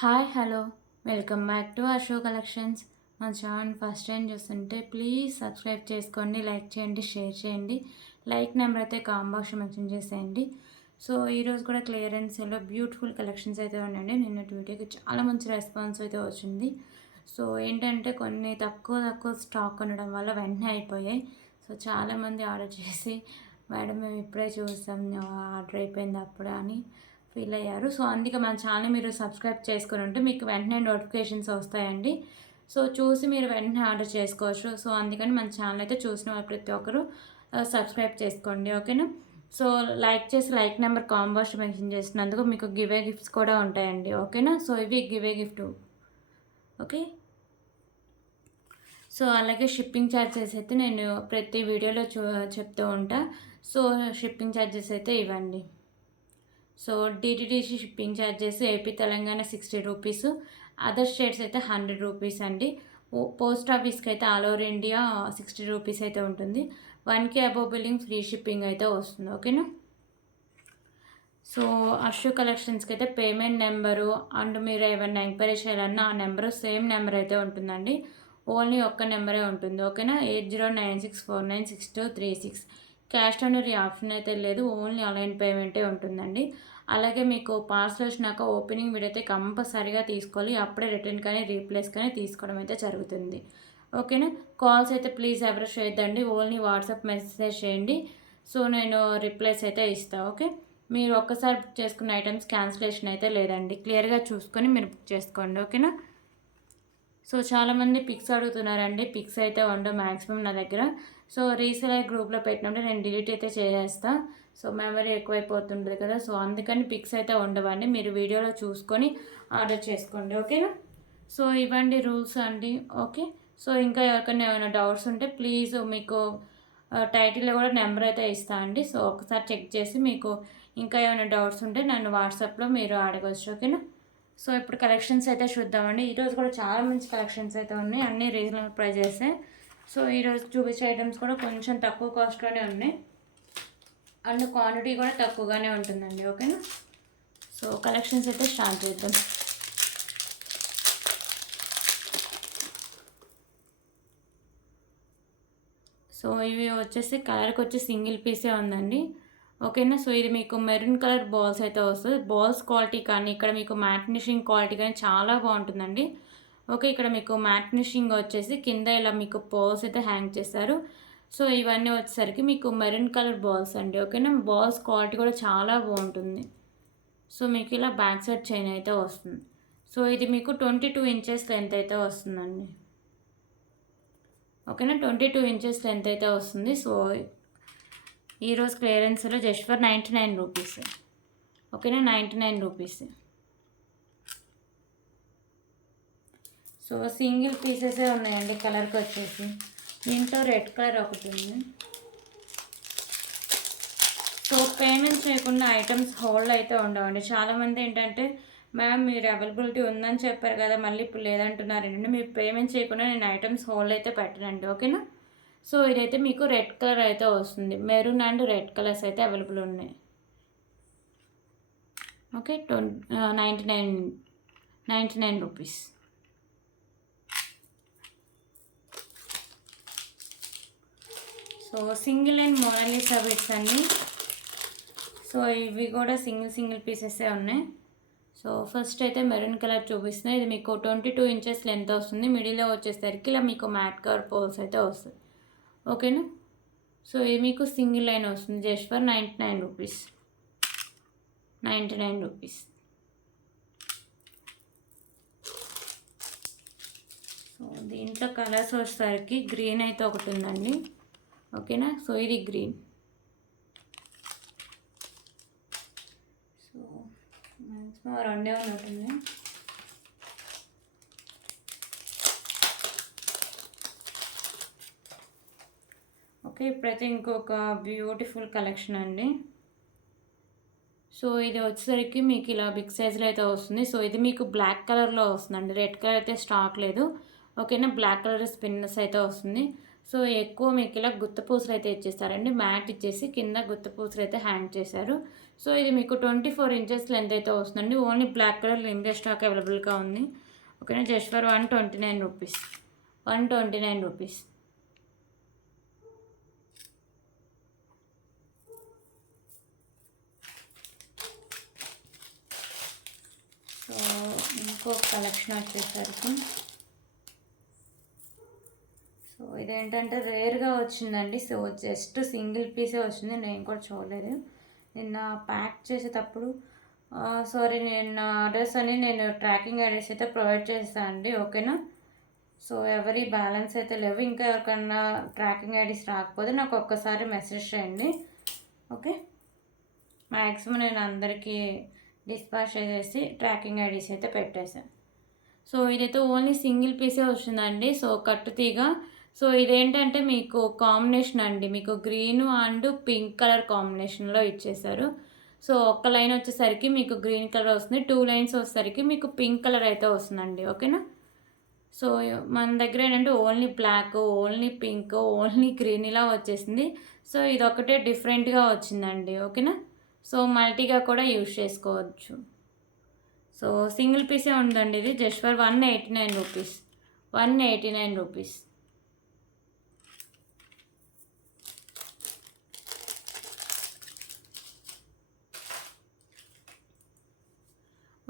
Hi hello welcome back to show collections. మా channel first time చూస్తుంటే please subscribe చేసుకోండి, like చేయండి, share చేయండి. లైక్ నెంబర్ అయితే కామెంట్ బాక్స్లో మెన్షన్ చేసేయండి. సో ఈరోజు కూడా క్లియరెన్స్లో బ్యూటిఫుల్ కలెక్షన్స్ అయితే ఉన్నాయండి. నిన్నటి వీడియోకి చాలా మంచి రెస్పాన్స్ అయితే వచ్చింది. సో ఏంటంటే కొన్ని తక్కువ స్టాక్ ఉండడం వల్ల వెంటనే అయిపోయాయి. సో చాలామంది ఆర్డర్ చేసి మేడం మేము ఇప్పుడే చూసాం, ఆర్డర్ అయిపోయింది అప్పుడే అని ఫీల్ అయ్యారు. సో అందుకే మన ఛానల్ మీరు సబ్స్క్రైబ్ చేసుకుని ఉంటే మీకు వెంటనే నోటిఫికేషన్స్ వస్తాయండి. సో చూసి మీరు వెంటనే ఆర్డర్ చేసుకోవచ్చు. సో అందుకని మన ఛానల్ అయితే చూసిన వాళ్ళు ప్రతి ఒక్కరు సబ్స్క్రైబ్ చేసుకోండి, ఓకేనా. సో లైక్ చేసి లైక్ నెంబర్ కాంబోస్ మెన్షన్ చేసినందుకు మీకు గివే గిఫ్ట్స్ కూడా ఉంటాయండి, ఓకేనా. సో ఇవి గివే గిఫ్ట్, ఓకే. సో అలాగే షిప్పింగ్ ఛార్జెస్ అయితే నేను ప్రతి వీడియోలో చెప్తూ ఉంటా. సో షిప్పింగ్ ఛార్జెస్ అయితే ఇవ్వండి. So DTDC shipping charges AP Telangana 60 rupees, other states అయితే 100 రూపీస్ అండి. పోస్ట్ ఆఫీస్కి అయితే ఆల్ ఓవర్ ఇండియా 60 రూపీస్ అయితే ఉంటుంది. 1K above billing free shipping అయితే వస్తుంది, ఓకేనా. సో అర్షు కలెక్షన్స్కి అయితే పేమెంట్ నెంబరు అండ్ మీరు ఏమైనా ఎంక్వైరీ చేయాలన్నా ఆ నెంబరు సేమ్ నెంబర్ అయితే ఉంటుందండి. ఓన్లీ ఒక్క నెంబరే ఉంటుంది, ఓకేనా. 8096496236. క్యాష్ ఆన్ డెలివరీ ఆప్షన్ అయితే లేదు, ఓన్లీ ఆన్లైన్ పేమెంటే ఉంటుందండి. అలాగే మీకు పార్సల్ వచ్చినాక ఓపెనింగ్ వీడియో అయితే కంపల్సరీగా తీసుకోవాలి. అప్పుడే రిటర్న్ కానీ రీప్లేస్ కానీ తీసుకోవడం అయితే జరుగుతుంది, ఓకేనా. కాల్స్ అయితే ప్లీజ్ ఎవరు చేయొద్దండి, ఓన్లీ వాట్సాప్ మెసేజ్ చేయండి. సో నేను రిప్లేస్ అయితే ఇస్తాను, ఓకే. మీరు ఒక్కసారి బుక్ చేసుకున్న ఐటమ్స్ క్యాన్సిలేషన్ అయితే లేదండి, క్లియర్గా చూసుకొని మీరు బుక్ చేసుకోండి, ఓకేనా. సో చాలామంది పిక్స్ అడుగుతున్నారండి. పిక్స్ అయితే ఉండవు మ్యాక్సిమం నా దగ్గర. సో రీసెలర్ గ్రూప్లో పెట్టినప్పుడు నేను డిలీట్ అయితే చేసేస్తాను. సో మెమరీ ఎక్కువైపోతుంటుంది కదా, సో అందుకని పిక్స్ అయితే ఉండవండి. మీరు వీడియోలో చూసుకొని ఆర్డర్ చేసుకోండి, ఓకేనా. సో ఇవ్వండి రూల్స్ అండి, ఓకే. సో ఇంకా ఎవరికైనా ఏమైనా డౌట్స్ ఉంటే ప్లీజ్ మీకు టైటిల్లో కూడా నెంబర్ అయితే ఇస్తాను అండి. సో ఒకసారి చెక్ చేసి మీకు ఇంకా ఏమైనా డౌట్స్ ఉంటే నన్ను వాట్సాప్లో మీరు అడగవచ్చు, ఓకేనా. సో ఇప్పుడు కలెక్షన్స్ అయితే చూద్దామండి. ఈరోజు కూడా చాలా మంచి కలెక్షన్స్ అయితే ఉన్నాయి, అన్నీ రీజనబుల్ ప్రైజెసే. సో ఈరోజు చూపించే ఐటమ్స్ కూడా కొంచెం తక్కువ కాస్ట్లోనే ఉన్నాయి అండ్ క్వాంటిటీ కూడా తక్కువగానే ఉంటుందండి, ఓకేనా. సో కలెక్షన్స్ అయితే స్టార్ట్ చేద్దాం. సో ఇవి వచ్చేసి కలర్కి వచ్చి సింగిల్ పీసే ఉందండి, ఓకేనా. సో ఇది మీకు మెరూన్ కలర్ బాల్స్ అయితే వస్తుంది. బాల్స్ క్వాలిటీ కానీ ఇక్కడ మీకు మ్యాట్ ఫినిషింగ్ క్వాలిటీ కానీ చాలా బాగుంటుందండి, ఓకే. ఇక్కడ మీకు మ్యాట్ ఫినిషింగ్ వచ్చేసి కింద ఇలా మీకు బాల్స్ అయితే హ్యాంగ్ చేస్తారు. సో ఇవన్నీ వచ్చేసరికి మీకు మెరూన్ కలర్ బాల్స్ అండి, ఓకేనా. బాల్స్ క్వాలిటీ కూడా చాలా బాగుంటుంది. సో మీకు ఇలా బ్యాక్ సైడ్ చైన్ అయితే వస్తుంది. సో ఇది మీకు 22 ఇంచెస్ లెంత్ అయితే వస్తుందండి, ఓకేనా. 22 ఇంచెస్ లెంత్ అయితే వస్తుంది. సో ఈరోజు క్లియరెన్స్లో జస్ట్ ఫర్ 99 రూపీస్, ఓకేనా. 99 రూపీస్. సో సింగిల్ పీసెసే ఉన్నాయండి కలర్కి వచ్చేసి. దీంట్లో రెడ్ కలర్ ఒకటి ఉంది. సో పేమెంట్ చేయకుండా ఐటమ్స్ హోల్డ్ అయితే ఉండవండి. చాలామంది ఏంటంటే మ్యామ్ మీరు అవైలబిలిటీ ఉందని చెప్పారు కదా, మళ్ళీ ఇప్పుడు లేదంటున్నారు ఏంటంటే మీరు పేమెంట్ చేయకుండా నేను ఐటమ్స్ హోల్డ్ అయితే పెట్టనండి, ఓకేనా. సో ఇదైతే మీకు రెడ్ కలర్ అయితే వస్తుంది. మెరూన్ అండ్ రెడ్ కలర్స్ అయితే అవైలబుల్ ఉన్నాయి, okay. 99 rupees. So single and Monalisa bits అన్నీ. సో ఇవి కూడా సింగిల్ పీసెసే ఉన్నాయి. సో ఫస్ట్ అయితే మెరూన్ కలర్ చూపిస్తున్నాయి. ఇది మీకు 22 ఇంచెస్ లెంత్ వస్తుంది. మిడిల్లో వచ్చేసరికి ఇలా మీకు మ్యాట్ కవర్ పోల్స్ అయితే వస్తుంది, ఓకేనా. సో ఇది మీకు సింగిల్ లైన్ వస్తుంది just for 99 rupees. 99 rupees. So దీంట్లో కలర్స్ వచ్చేసరికి గ్రీన్ అయితే ఒకటి ఉందండి, ఓకేనా. సో ఇది గ్రీన్. సో మ్యాక్సిమం రెండే ఉన్నట్టుంది. ఓకే ఇప్పుడైతే ఇంకొక బ్యూటిఫుల్ కలెక్షన్ అండి. సో ఇది వచ్చేసరికి మీకు ఇలా బిగ్ సైజ్లో అయితే వస్తుంది. సో ఇది మీకు బ్లాక్ కలర్లో వస్తుందండి, రెడ్ కలర్ అయితే స్టాక్ లేదు, ఓకేనా. బ్లాక్ కలర్ స్పిన్నర్స్ అయితే వస్తుంది. సో ఎక్కువ మీకు ఇలా గుత్త పూసలు అయితే ఇచ్చేస్తారండి. మ్యాట్ ఇచ్చేసి కింద గుత్త పూసలు అయితే హ్యాంగ్ చేశారు. సో ఇది మీకు 24 ఇంచెస్ లెంత్ అయితే వస్తుందండి. Only black colour limited stock అవైలబుల్గా ఉంది. ఓకేనా, just for 129 rupees. 129 rupees. So ఇంకొక కలెక్షన్ వచ్చేసరికి సో ఇదేంటంటే రేర్గా వచ్చిందండి. సో జస్ట్ సింగిల్ పీసే వచ్చింది, నేను కూడా చూడలేదు. నిన్న ప్యాక్ చేసేటప్పుడు సారీ, నేను ఆర్డర్స్ అని నేను ట్రాకింగ్ ఐడీస్ అయితే ప్రొవైడ్ చేస్తాను అండి. ఓకేనా, సో ఎవరి బ్యాలెన్స్ అయితే లేవు. ఇంకా ఎవరికన్నా ట్రాకింగ్ ఐడీస్ రాకపోతే నాకు ఒక్కసారి మెసేజ్ చేయండి. ఓకే, మ్యాక్సిమం నేను అందరికీ డిస్పాచ్ చేసేసి ట్రాకింగ్ ఐడీస్ అయితే పెట్టేశాను. సో ఇదైతే ఓన్లీ సింగిల్ పీసే వస్తుందండి. సో కట్టు తీగ. సో ఇదేంటంటే మీకు కాంబినేషన్ అండి, మీకు గ్రీన్ అండ్ పింక్ కలర్ కాంబినేషన్లో ఇచ్చేసారు. సో ఒక్క లైన్ వచ్చేసరికి మీకు గ్రీన్ కలర్ వస్తుంది, 2 లైన్స్ వచ్చేసరికి మీకు పింక్ కలర్ అయితే వస్తుందండి. ఓకేనా, సో మన దగ్గర ఏంటంటే only black, only pink, only green ఇలా వచ్చేసింది. సో ఇదొకటే డిఫరెంట్గా వచ్చిందండి. ఓకేనా, సో మల్టీగా కూడా యూజ్ చేసుకోవచ్చు. సో సింగిల్ పీసే ఉందండి ఇది, just for 189 rupees. 189 rupees.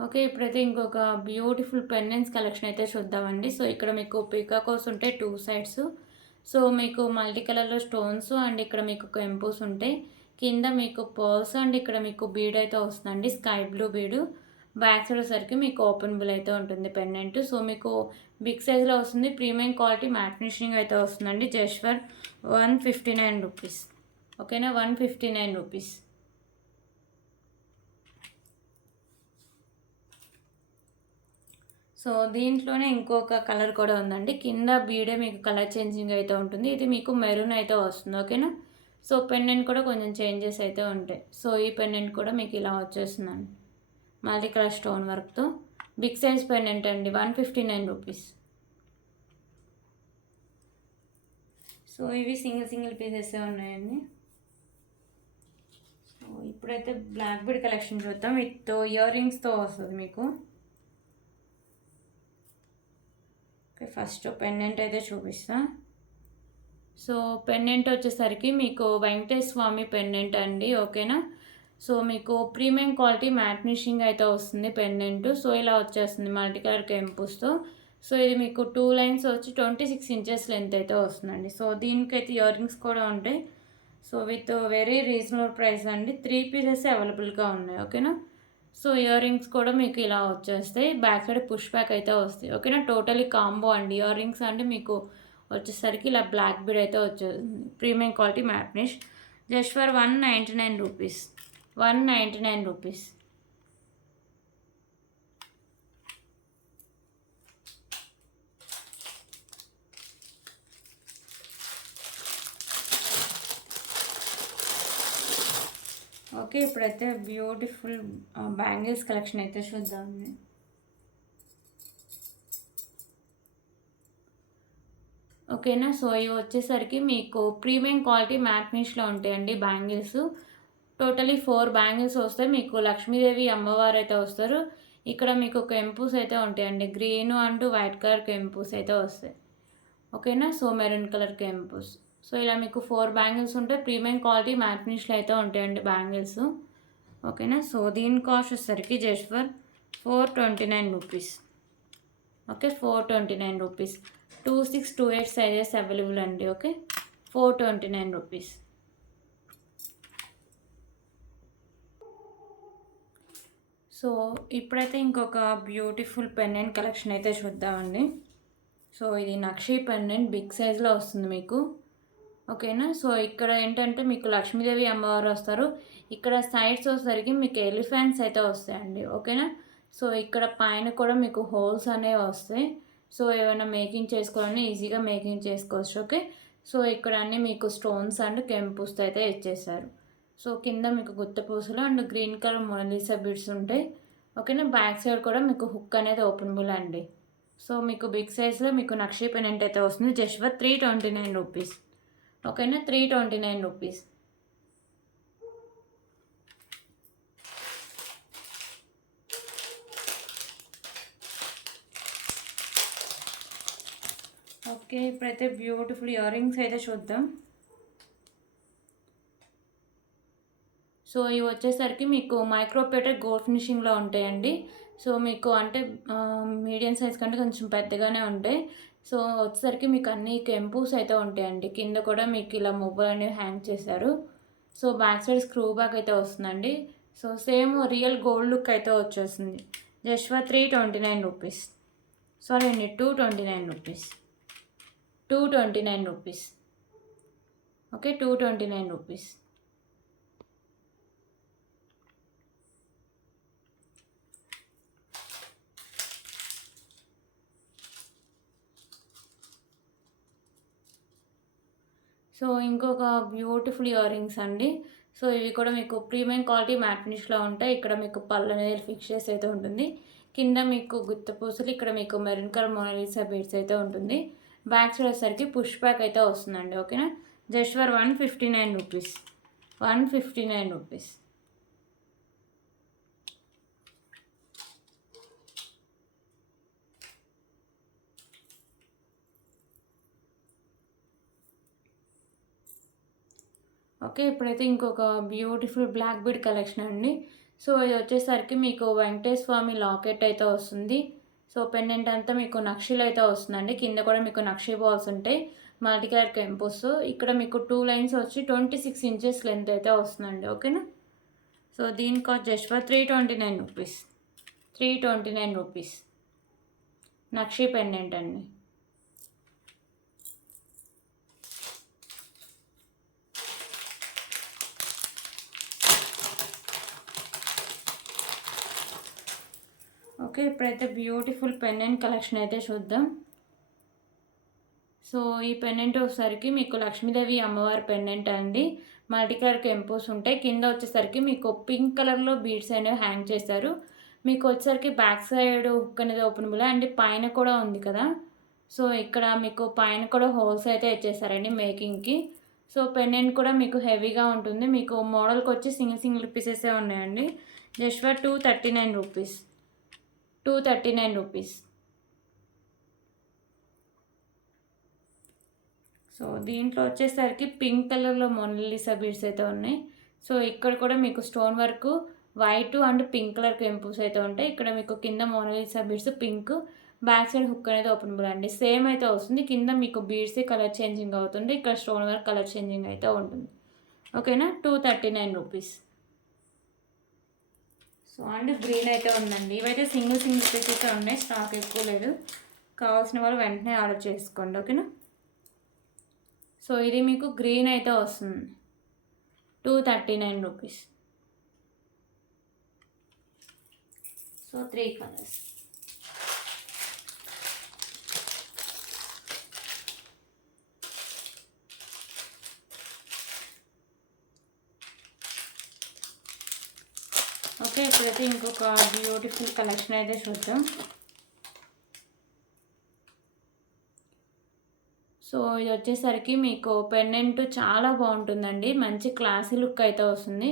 Okay, ఇప్పుడైతే ఇంకొక బ్యూటిఫుల్ పెండెంట్స్ కలెక్షన్ అయితే చూద్దామండి. సో ఇక్కడ మీకు పీకాకోస్ ఉంటాయి 2 సైడ్స్. సో మీకు మల్టీ కలర్లో స్టోన్స్ అండ్ ఇక్కడ మీకు కెంపుస్ ఉంటాయి. కింద మీకు పర్ల్స్ అండ్ ఇక్కడ మీకు బీడ్ అయితే వస్తుందండి, స్కై బ్లూ బీడు. బ్యాక్ సైడ్ వచ్చేసరికి మీకు ఓపెన్ బుల్ అయితే ఉంటుంది పెండెంట్. సో మీకు బిగ్ సైజ్లో వస్తుంది, ప్రీమియం క్వాలిటీ మ్యాట్ ఫినిషింగ్ అయితే వస్తుందండి. Just for 159 rupees. ఓకేనా, 159 రూపీస్. సో దీంట్లోనే ఇంకొక కలర్ కూడా ఉందండి. కింద బీడే మీకు కలర్ చేంజింగ్ అయితే ఉంటుంది. ఇది మీకు మెరూన్ అయితే వస్తుంది. ఓకేనా, సో పెండెంట్ కూడా కొంచెం చేంజెస్ అయితే ఉంటాయి. సో ఈ పెండెంట్ కూడా మీకు ఇలా వచ్చేస్తుందండి, మల్టీ కలర్ స్టోన్ వర్క్తో. బిగ్ సైజ్ పెండెంట్ అండి, 159 రూపీస్. సో ఇవి సింగిల్ పీసెస్ ఉన్నాయండి. సో ఇప్పుడైతే బ్లాక్ బీడ్ కలెక్షన్ చూద్దాం. విత్ ఇయర్ రింగ్స్తో వస్తుంది మీకు. ఓకే, ఫస్ట్ పెండెంట్ అయితే చూపిస్తా. సో పెండెంట్ వచ్చేసరికి మీకు వెంకటేశ్వర స్వామి పెండెంట్ అండి. ఓకేనా, సో మీకు ప్రీమియం క్వాలిటీ మ్యాట్ ఫినిషింగ్ అయితే వస్తుంది పెండెంట్. సో ఇలా వచ్చేస్తుంది మల్టీ కలర్ కెంపుస్తో. సో ఇది మీకు 2 లైన్స్ వచ్చి 26 ఇంచెస్ లెంత్ అయితే వస్తుందండి. సో దీనికైతే ఇయర్ రింగ్స్ కూడా ఉంటాయి. So with very reasonable price అండి. 3 పీసెస్ అవైలబుల్గా ఉన్నాయి. ఓకేనా, సో ఇయర్ రింగ్స్ కూడా మీకు ఇలా వచ్చేస్తాయి, బ్యాక్ సైడ్ పుష్ బ్యాక్ అయితే వస్తాయి. ఓకేనా, టోటలీ కాంబో అండి. ఇయర్ రింగ్స్ అంటే మీకు వచ్చేసరికి ఇలా బ్లాక్ బీడ్ అయితే వచ్చేస్తుంది, premium quality mat finish. Just for 199 rupees. 199 rupees. Okay, ఇప్పుడైతే బ్యూటిఫుల్ బ్యాంగిల్స్ కలెక్షన్ అయితే చూద్దామండి. ఓకేనా, సో ఇవి వచ్చేసరికి మీకు ప్రీమియం క్వాలిటీ మ్యాట్ ఫినిష్లో ఉంటాయండి బ్యాంగిల్స్. టోటలీ 4 బ్యాంగిల్స్ వస్తాయి. మీకు లక్ష్మీదేవి అమ్మవారు అయితే వస్తారు. ఇక్కడ మీకు కెంపుస్ అయితే ఉంటాయండి, గ్రీన్ అండ్ వైట్ కలర్ కెంపుస్ అయితే వస్తాయి. ఓకేనా, సో మెరూన్ కలర్ కెంపుస్. సో ఇలా మీకు 4 బ్యాంగిల్స్ ఉంటాయి, ప్రీమియం క్వాలిటీ మ్యాట్ ఫినిష్లో అయితే ఉంటాయండి బ్యాంగిల్స్. ఓకేనా, సో దీని కాస్ట్ వచ్చేసరికి just for 429 rupees. Okay, 429 rupees. 2628 sizes available అండి. Okay, 429 rupees. సో ఇప్పుడైతే ఇంకొక బ్యూటిఫుల్ పెండెంట్ కలెక్షన్ అయితే చూద్దామండి. సో ఇది నక్షి పెండెంట్ బిగ్ సైజ్లో వస్తుంది మీకు. ఓకేనా, సో ఇక్కడ ఏంటంటే మీకు లక్ష్మీదేవి అమ్మవారు వస్తారు. ఇక్కడ సైడ్స్ వచ్చేసరికి మీకు ఎలిఫెంట్స్ అయితే వస్తాయండి. ఓకేనా, సో ఇక్కడ పైన కూడా మీకు హోల్స్ అనేవి వస్తాయి. సో ఏమైనా మేకింగ్ చేసుకోవాలని ఈజీగా మేకింగ్ చేసుకోవచ్చు. ఓకే, సో ఇక్కడ అన్నీ మీకు స్టోన్స్ అండ్ కెంపుస్తో అయితే ఇచ్చేసారు. సో కింద మీకు గుత్త పూసలు and green colour Monalisa beads ఉంటాయి. ఓకేనా, బ్యాక్ సైడ్ కూడా మీకు హుక్ అనేది ఓపెనబుల్ అండి. సో మీకు బిగ్ సైజ్లో మీకు నక్షి పెండెంట్ అయితే వస్తుంది. Just for 329 rupees. ఓకేనా, 329 రూపీస్. ఓకే, ఇప్పుడైతే బ్యూటిఫుల్ ఇయర్ రింగ్స్ అయితే చూద్దాం. సో ఇవి వచ్చేసరికి మీకు మైక్రోపేటెడ్ గోల్డ్ ఫినిషింగ్లో ఉంటాయండి. సో మీకు అంటే మీడియం సైజ్ కంటే కొంచెం పెద్దగానే ఉంటాయి. సో వచ్చేసరికి మీకు అన్ని కెంపూస్ అయితే ఉంటాయండి. కింద కూడా మీకు ఇలా మువ్వలు అనేవి హ్యాంగ్ చేశారు. So back side screw back అయితే వస్తుందండి. So same real gold look అయితే వచ్చేస్తుంది. Just for 329 rupees. సారీ అండి, 229 rupees. 229 rupees. Okay, 229 rupees. So ఇంకొక బ్యూటిఫుల్ ఇయర్ రింగ్స్ అండి. సో ఇవి కూడా మీకు ప్రీమియం క్వాలిటీ మ్యాట్ ఫినిష్లో ఉంటాయి. ఇక్కడ మీకు పళ్ళు అనేది ఫిక్స్ చేసి అయితే ఉంటుంది. కింద మీకు గుత్త పూసలు, ఇక్కడ మీకు మెరూన్ కలర్ మోనాలిసా బీడ్స్ అయితే ఉంటుంది. బ్యాక్ సైడ్ వచ్చేసరికి పుష్ బ్యాక్ అయితే వస్తుందండి. ఓకేనా, just for 159 rupees. 159 rupees. Okay, ఇప్పుడైతే ఇంకొక బ్యూటిఫుల్ బ్లాక్ బీడ్ కలెక్షన్ అండి. సో ఇది వచ్చేసరికి మీకు వెంకటేశ్వర స్వామి లాకెట్ అయితే వస్తుంది. సో పెండెంట్ అంతా మీకు నక్షీలు అయితే వస్తుందండి. కింద కూడా మీకు నక్షీ బాల్స్ ఉంటాయి, మల్టీ కలర్ కెంపోస్. ఇక్కడ మీకు 2 లైన్స్ వచ్చి 26 ఇంచెస్ లెంత్ అయితే వస్తుందండి. ఓకేనా, సో దీని cost just for 329 rupees. 329 rupees. Nakshi pendant అండి. ఓకే, ఇప్పుడైతే బ్యూటిఫుల్ పెండెంట్ కలెక్షన్ అయితే చూద్దాం. సో ఈ పెండెంట్ వచ్చేసరికి మీకు లక్ష్మీదేవి అమ్మవారి పెండెంట్ అండి. మల్టీ కలర్ కెంపోస్ ఉంటాయి. కింద వచ్చేసరికి మీకు పింక్ కలర్లో బీడ్స్ అనేవి హ్యాంగ్ చేశారు. మీకు వచ్చేసరికి బ్యాక్ సైడ్ హుక్ అనేది ఓపెనబుల్ అండ్ పైన కూడా ఉంది కదా. సో ఇక్కడ మీకు పైన కూడా హోల్స్ అయితే ఇచ్చేసారండి మేకింగ్కి. సో పెండెంట్ కూడా మీకు హెవీగా ఉంటుంది. మీకు మోడల్కి వచ్చి సింగిల్ పీసెసే ఉన్నాయండి. Just for 239 rupees. 239 rupees. So దీంట్లో వచ్చేసరికి పింక్ కలర్లో మోనాలిసా బీడ్స్ అయితే ఉన్నాయి. సో ఇక్కడ కూడా మీకు stone work white and pink colour కెంపుస్ అయితే ఉంటాయి. ఇక్కడ మీకు కింద Mona Lisa beads pink, back side hook అనేది ఓపెనబుల్ అండి. సేమ్ అయితే వస్తుంది. కింద మీకు బీడ్స్ కలర్ చేంజింగ్ అవుతుంది, ఇక్కడ స్టోన్ వర్క్ కలర్ చేంజింగ్ అయితే ఉంటుంది. ఓకేనా, 239 రూపీస్. సో అండ్ గ్రీన్ అయితే ఉందండి. ఇవైతే సింగిల్ పీస్ అయితే ఉన్నాయి, స్టాక్ ఎక్కువ లేదు. కావాల్సిన వాళ్ళు వెంటనే ఆర్డర్ చేసుకోండి. ఓకేనా, సో ఇది మీకు గ్రీన్ అయితే వస్తుంది. 239 రూపీస్. So 3 colours. ఓకే, ఇప్పుడైతే ఇంకొక బ్యూటిఫుల్ కలెక్షన్ అయితే చూద్దాం. సో ఇది వచ్చేసరికి మీకు పెండెంట్ చాలా బాగుంటుందండి. మంచి క్లాసీ లుక్ అయితే వస్తుంది.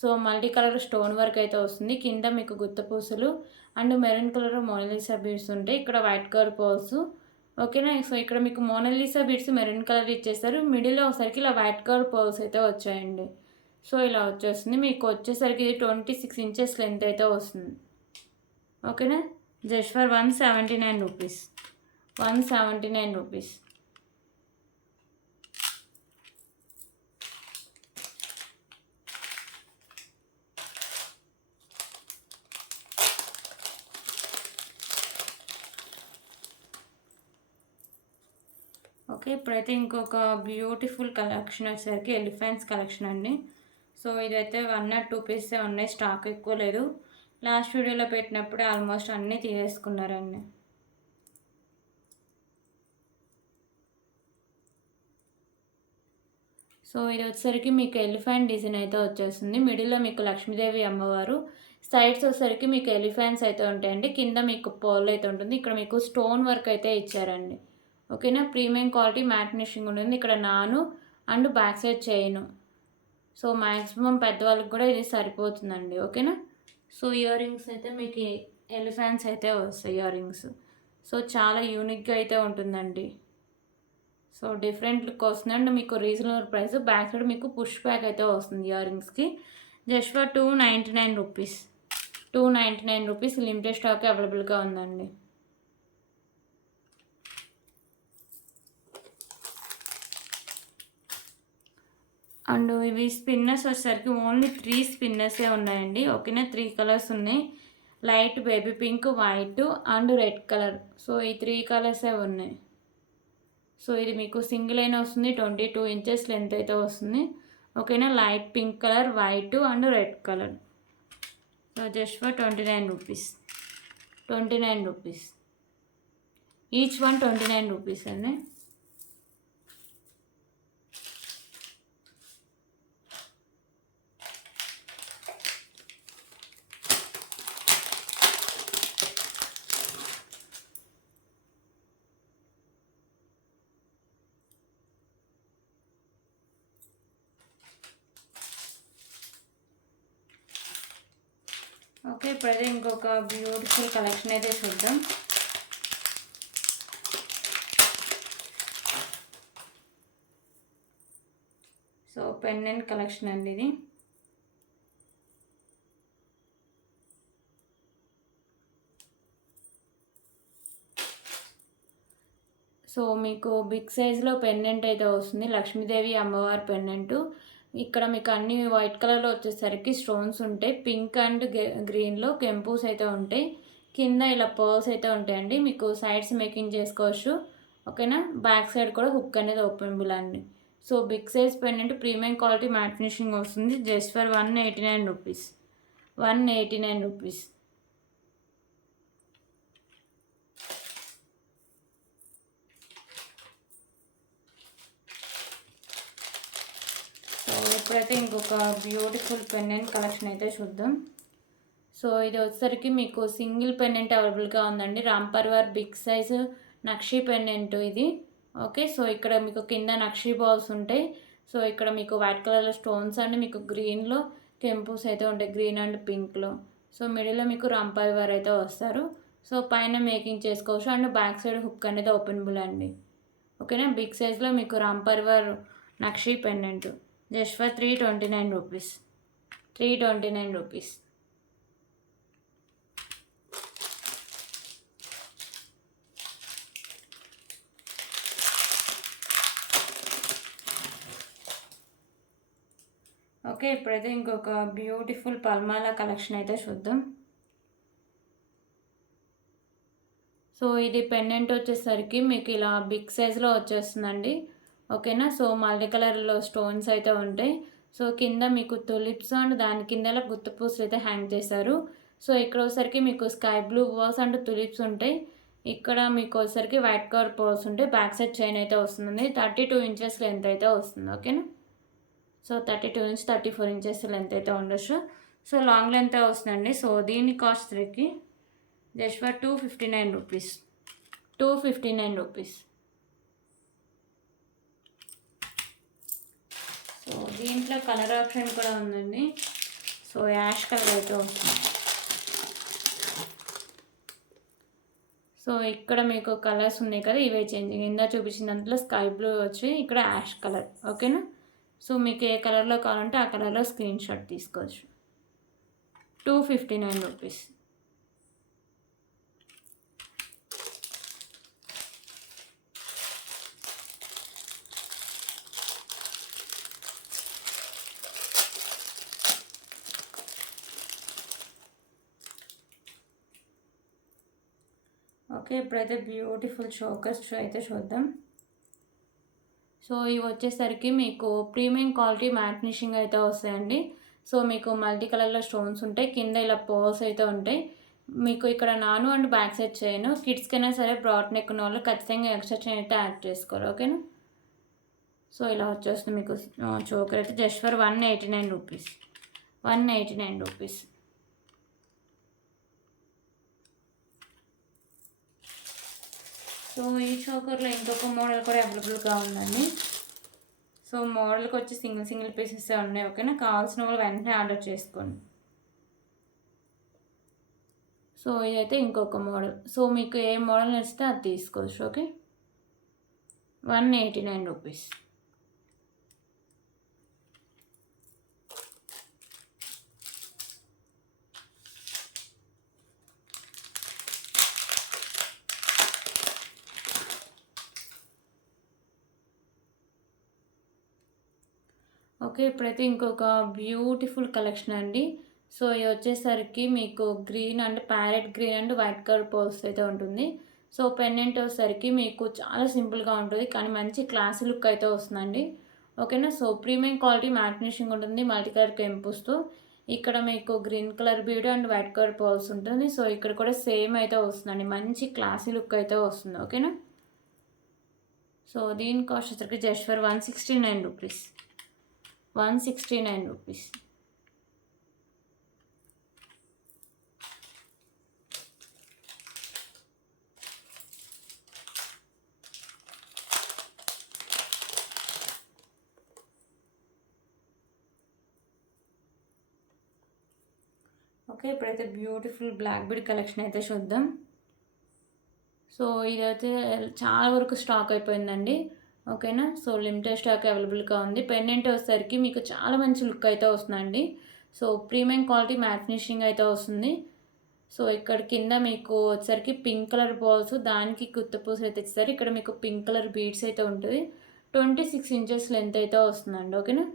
So multi colour stone work అయితే వస్తుంది. కింద మీకు గుత్త పూసలు and maroon colour Monalisa beads ఉంటాయి. ఇక్కడ వైట్ కలర్ పర్ల్స్. ఓకేనా, సో ఇక్కడ మీకు మోనాలిసా బీడ్స్ మెరూన్ కలర్ ఇచ్చేస్తారు. మిడిల్లో ఒకసారికి ఇలా వైట్ కలర్ పర్ల్స్ అయితే వచ్చాయండి. సో ఇలా వచ్చేస్తుంది. మీకు వచ్చేసరికి ఇది 26 ఇంచెస్ లెంత్ అయితే వస్తుంది. ఓకేనా, just for 179 rupees. 179 rupees. Okay, ఇప్పుడైతే ఇంకొక బ్యూటిఫుల్ కలెక్షన్ వచ్చేసరికి ఎలిఫెంట్స్ కలెక్షన్ అండి. సో ఇదైతే 1 or 2 పీసే ఉన్నాయి, స్టాక్ ఎక్కువ లేదు. లాస్ట్ వీడియోలో పెట్టినప్పుడు ఆల్మోస్ట్ అన్నీ తీసేసుకున్నారండి. సో ఇది వచ్చేసరికి మీకు ఎలిఫెంట్ డిజైన్ అయితే వచ్చేస్తుంది. మిడిల్లో మీకు లక్ష్మీదేవి అమ్మవారు, సైడ్స్ వచ్చేసరికి మీకు ఎలిఫెంట్స్ అయితే ఉంటాయండి. కింద మీకు పర్ల్ అయితే ఉంటుంది. ఇక్కడ మీకు స్టోన్ వర్క్ అయితే ఇచ్చారండి. ఓకేనా, ప్రీమియం క్వాలిటీ మ్యాట్ ఫినిషింగ్ ఉంటుంది. ఇక్కడ నాను and back side chain. So maximum పెద్దవాళ్ళకి కూడా ఇది సరిపోతుందండి. ఓకేనా, సో ఇయర్ రింగ్స్ అయితే మీకు ఎలిఫెంట్స్ అయితే వస్తాయి ఇయర్ రింగ్స్. సో చాలా యూనిక్గా అయితే ఉంటుందండి. సో డిఫరెంట్ లుక్ వస్తుంది అండ్ మీకు రీజనబుల్ ప్రైస్. బ్యాక్ సైడ్ మీకు పుష్ బ్యాక్ అయితే వస్తుంది ఇయర్ రింగ్స్కి. Just for 299 rupees. 299 rupees. Limited stock అవైలబుల్గా ఉందండి. అండ్ ఇవి స్పిన్నర్స్ వచ్చేసరికి ఓన్లీ 3 స్పిన్నర్సే ఉన్నాయండి. ఓకేనా, 3 కలర్స్ ఉన్నాయి. Light baby pink, white and red colour. So ఈ 3 కలర్సే ఉన్నాయి. సో ఇది మీకు సింగిల్ అయినా వస్తుంది. 22 ఇంచెస్ లెంత్ అయితే వస్తుంది. ఓకేనా, light pink colour, white and red colour. So just for 29 rupees. 29 rupees. Each one 29 rupees అండి. ఓకే, ఇప్పుడైతే ఇంకొక బ్యూటిఫుల్ కలెక్షన్ అయితే చూద్దాం. సో పెండెంట్ కలెక్షన్ అండి ఇది. సో మీకు బిగ్ సైజ్లో పెండెంట్ అయితే వస్తుంది. లక్ష్మీదేవి అమ్మవారి పెండెంటు. ఇక్కడ మీకు అన్ని వైట్ కలర్లో వచ్చేసరికి స్టోన్స్ ఉంటాయి. పింక్ అండ్ గ్రీన్లో కెంపూస్ అయితే ఉంటాయి. కింద ఇలా పర్ల్స్ అయితే ఉంటాయండి. మీకు సైడ్స్ మేకింగ్ చేసుకోవచ్చు. ఓకేనా, బ్యాక్ సైడ్ కూడా హుక్ అనేది ఓపెనబుల్ అండి. So big size pendant premium quality matte finishing వస్తుంది. Just for 189 rupees. 189 rupees. So ఇప్పుడైతే ఇంకొక బ్యూటిఫుల్ పెండెంట్ కలెక్షన్ అయితే చూద్దాం. సో ఇది వచ్చేసరికి మీకు సింగిల్ పెండెంట్ అవైలబుల్గా ఉందండి. రామ్ పరివార్ బిగ్ సైజు నక్షి పెండెంట్ ఇది. ఓకే, సో ఇక్కడ మీకు కింద నక్షి బాల్స్ ఉంటాయి. సో ఇక్కడ మీకు వైట్ కలర్లో స్టోన్స్ అండ్ మీకు గ్రీన్లో కెంపూస్ అయితే ఉంటాయి, గ్రీన్ అండ్ పింక్లో. సో మిడిల్లో మీకు రామ్ పరివార్ అయితే వస్తారు. సో పైన మేకింగ్ చేసుకోవచ్చు అండ్ బ్యాక్ సైడ్ హుక్ అనేది ఓపెనబుల్ అండి. ఓకేనా, బిగ్ సైజ్లో మీకు రామ్ పరివార్ నక్షి pendant just for 329 rupees. 329 rupees. Okay, ఇప్పుడైతే ఇంకొక బ్యూటిఫుల్ పల్మాల కలెక్షన్ అయితే చూద్దాం. సో ఇది పెండెంట్ వచ్చేసరికి మీకు ఇలా బిగ్ సైజ్లో వచ్చేస్తుందండి. ఓకేనా, సో మల్టీ కలర్లో స్టోన్స్ అయితే ఉంటాయి. సో కింద మీకు తులిప్స్ అండ్ దాని కింద గుత్తపూసలు అయితే హ్యాంగ్ చేశారు. సో ఇక్కడ వచ్చేసరికి మీకు sky blue balls and tulips ఉంటాయి. ఇక్కడ మీకు వచ్చేసరికి వైట్ కలర్ పర్ల్స్ ఉంటాయి. బ్యాక్ సైడ్ చైన్ అయితే వస్తుంది. 32 ఇంచెస్ లెంత్ అయితే వస్తుంది. ఓకేనా, సో 32 నుంచి 34 ఇంచెస్ లెంత్ అయితే ఉండొచ్చు. సో లాంగ్ లెంత్ వస్తుందండి. సో దీని కాస్ట్ కి just for 259 rupees. 259 rupees. So దీంట్లో కలర్ ఆప్షన్ కూడా ఉందండి. సో యాష్ కలర్ అయితే వస్తుంది. సో ఇక్కడ మీకు కలర్స్ ఉన్నాయి కదా, ఇవే చేంజింగ్. ఇందా చూపించిన దాంట్లో స్కై బ్లూ వచ్చి ఇక్కడ యాష్ కలర్. ఓకేనా, సో మీకు ఏ కలర్లో కావాలంటే ఆ కలర్లో స్క్రీన్ షాట్ తీసుకోవచ్చు. 259 రూపీస్. ఓకే, ఇప్పుడైతే బ్యూటిఫుల్ చోకర్స్ అయితే చూద్దాం. సో ఇవి వచ్చేసరికి మీకు ప్రీమియం క్వాలిటీ మ్యాట్ ఫినిషింగ్ అయితే వస్తాయండి. సో మీకు మల్టీ కలర్లో స్టోన్స్ ఉంటాయి. కింద ఇలా పర్ల్స్ అయితే ఉంటాయి. మీకు ఇక్కడ నాను అండ్ బ్యాక్ సైడ్ చైన్. కిడ్స్కైనా సరే బ్రాడ్ నెక్ ఉన్న వాళ్ళు ఖచ్చితంగా ఎక్స్ట్రా చైన్ అయితే యాడ్ చేసుకోవాలి. ఓకేనా, సో ఇలా వచ్చేస్తుంది మీకు చోకర్ అయితే just for 189 rupees. 189 rupees. So ఈ చోకర్లో ఇంకొక మోడల్ కూడా అవైలబుల్గా ఉందండి. సో మోడల్కి వచ్చి సింగిల్ పీసెస్ ఉన్నాయి. ఓకేనా, కావాల్సిన వాళ్ళు వెంటనే ఆర్డర్ చేసుకోండి. సో ఇదైతే ఇంకొక మోడల్. సో మీకు ఏ మోడల్ నచ్చితే అది తీసుకోవచ్చు. Okay 189 rupees. ఓకే. ఇప్పుడైతే ఇంకొక బ్యూటిఫుల్ కలెక్షన్ అండి. సో ఇది వచ్చేసరికి మీకు green and parrot green and white colour pearls అయితే ఉంటుంది. సో పెండెంట్ వచ్చేసరికి మీకు చాలా సింపుల్గా ఉంటుంది, కానీ మంచి క్లాసీ లుక్ అయితే వస్తుందండి. ఓకేనా. So premium quality matte finishing ఉంటుంది మల్టీ కలర్ కెంపుస్తో. ఇక్కడ మీకు green colour bead and white colour pearls ఉంటుంది. సో ఇక్కడ కూడా సేమ్ అయితే వస్తుందండి, మంచి క్లాసీ లుక్ అయితే వస్తుంది. ఓకేనా. సో దీని కాస్ట్ వచ్చేసరికి just for 169 rupees. 169 rupees. Okay. ఇప్పుడైతే బ్యూటిఫుల్ బ్లాక్ బీడ్ కలెక్షన్ అయితే చూద్దాం. సో ఇదైతే చాలా వరకు స్టాక్ అయిపోయిందండి. ఓకేనా. సో లిమిటెడ్ స్టాక్ అవైలబుల్గా ఉంది. పెండెంట్ వచ్చేసరికి మీకు చాలా మంచి లుక్ అయితే వస్తుందండి. So premium quality matte finishing అయితే వస్తుంది. సో ఇక్కడ కింద మీకు వచ్చేసరికి పింక్ కలర్ బాల్స్, దానికి గుత్తపూసలు అయితే ఇచ్చేసరికి ఇక్కడ మీకు పింక్ కలర్ బీడ్స్ అయితే ఉంటుంది. 26 ఇంచెస్ లెంత్ అయితే వస్తుందండి. ఓకేనా.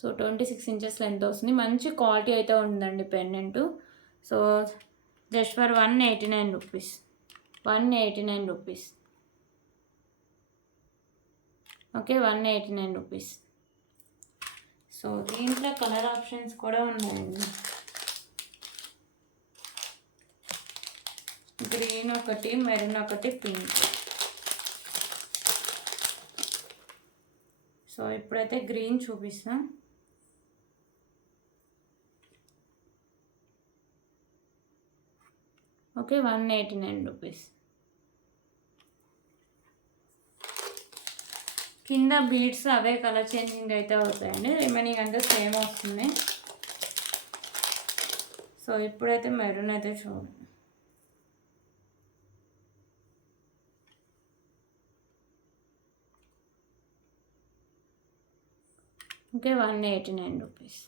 సో 26 ఇంచెస్ లెంత్ వస్తుంది, మంచి క్వాలిటీ అయితే ఉందండి pendant. So just for 189 rupees. 189 rupees. Okay. 189 rupees. So దీంట్లో కలర్ ఆప్షన్స్ కూడా ఉన్నాయండి. గ్రీన్ ఒకటి, మెరూన్ ఒకటి, పింక్. సో ఇప్పుడైతే గ్రీన్ చూపిస్తాం. ఓకే. 189 రూపీస్. కింద బీడ్స్ అవే కలర్ చేంజింగ్ అయితే అవుతాయండి, రిమైనింగ్ అంతా సేమ్ వస్తుంది. సో ఇప్పుడైతే మెరూన్ అయితే చూడండి. ఓకే. 189 రూపీస్.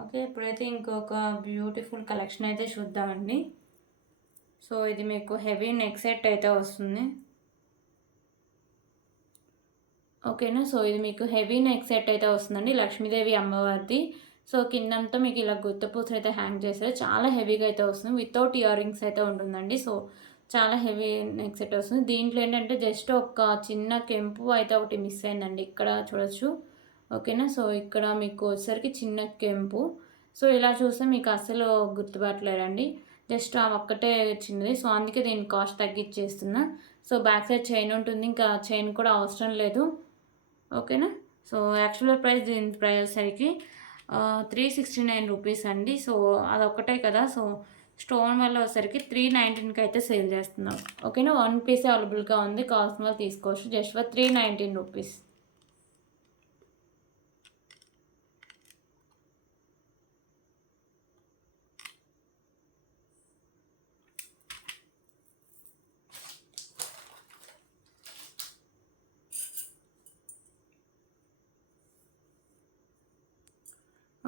ఓకే. ఇప్పుడైతే ఇంకొక బ్యూటిఫుల్ కలెక్షన్ అయితే చూద్దామండి. సో ఇది మీకు హెవీ నెక్ సెట్ అయితే వస్తుంది. ఓకేనా. సో ఇది మీకు హెవీ నెక్ సెట్ అయితే వస్తుందండి, లక్ష్మీదేవి అమ్మవారిది. సో కిందంతా మీకు ఇలా గుత్తపూసలు అయితే హ్యాంగ్ చేస్తారు, చాలా హెవీగా అయితే వస్తుంది. వితౌట్ ఇయర్ రింగ్స్ అయితే ఉంటుందండి. సో చాలా హెవీ నెక్ సెట్ వస్తుంది. దీంట్లో ఏంటంటే జస్ట్ ఒక చిన్న కెంపు అయితే ఒకటి మిస్ అయిందండి, ఇక్కడ చూడొచ్చు. ఓకేనా. సో ఇక్కడ మీకు వచ్చేసరికి చిన్న కెంపు. సో ఇలా చూస్తే మీకు అసలు గుర్తుపట్టలేరండి, జస్ట్ ఆ ఒక్కటే చిన్నది. సో అందుకే దీని కాస్ట్ తగ్గించేస్తున్నా. సో బ్యాక్ సైడ్ చైన్ ఉంటుంది, ఇంకా చైన్ కూడా అవసరం లేదు. ఓకేనా. సో యాక్చువల్ ప్రైస్ దీని ప్రైస్ సరికి 369 రూపీస్ అండి. సో అదొక్కటే కదా. సో స్టోన్ వల్ల వచ్చేసరికి 319కి అయితే సేల్ చేస్తున్నాం. ఓకేనా. 1 పీస్ అవైలబుల్గా ఉంది, కావాల్సిన వాళ్ళు తీసుకోవచ్చు. Just for 319 rupees.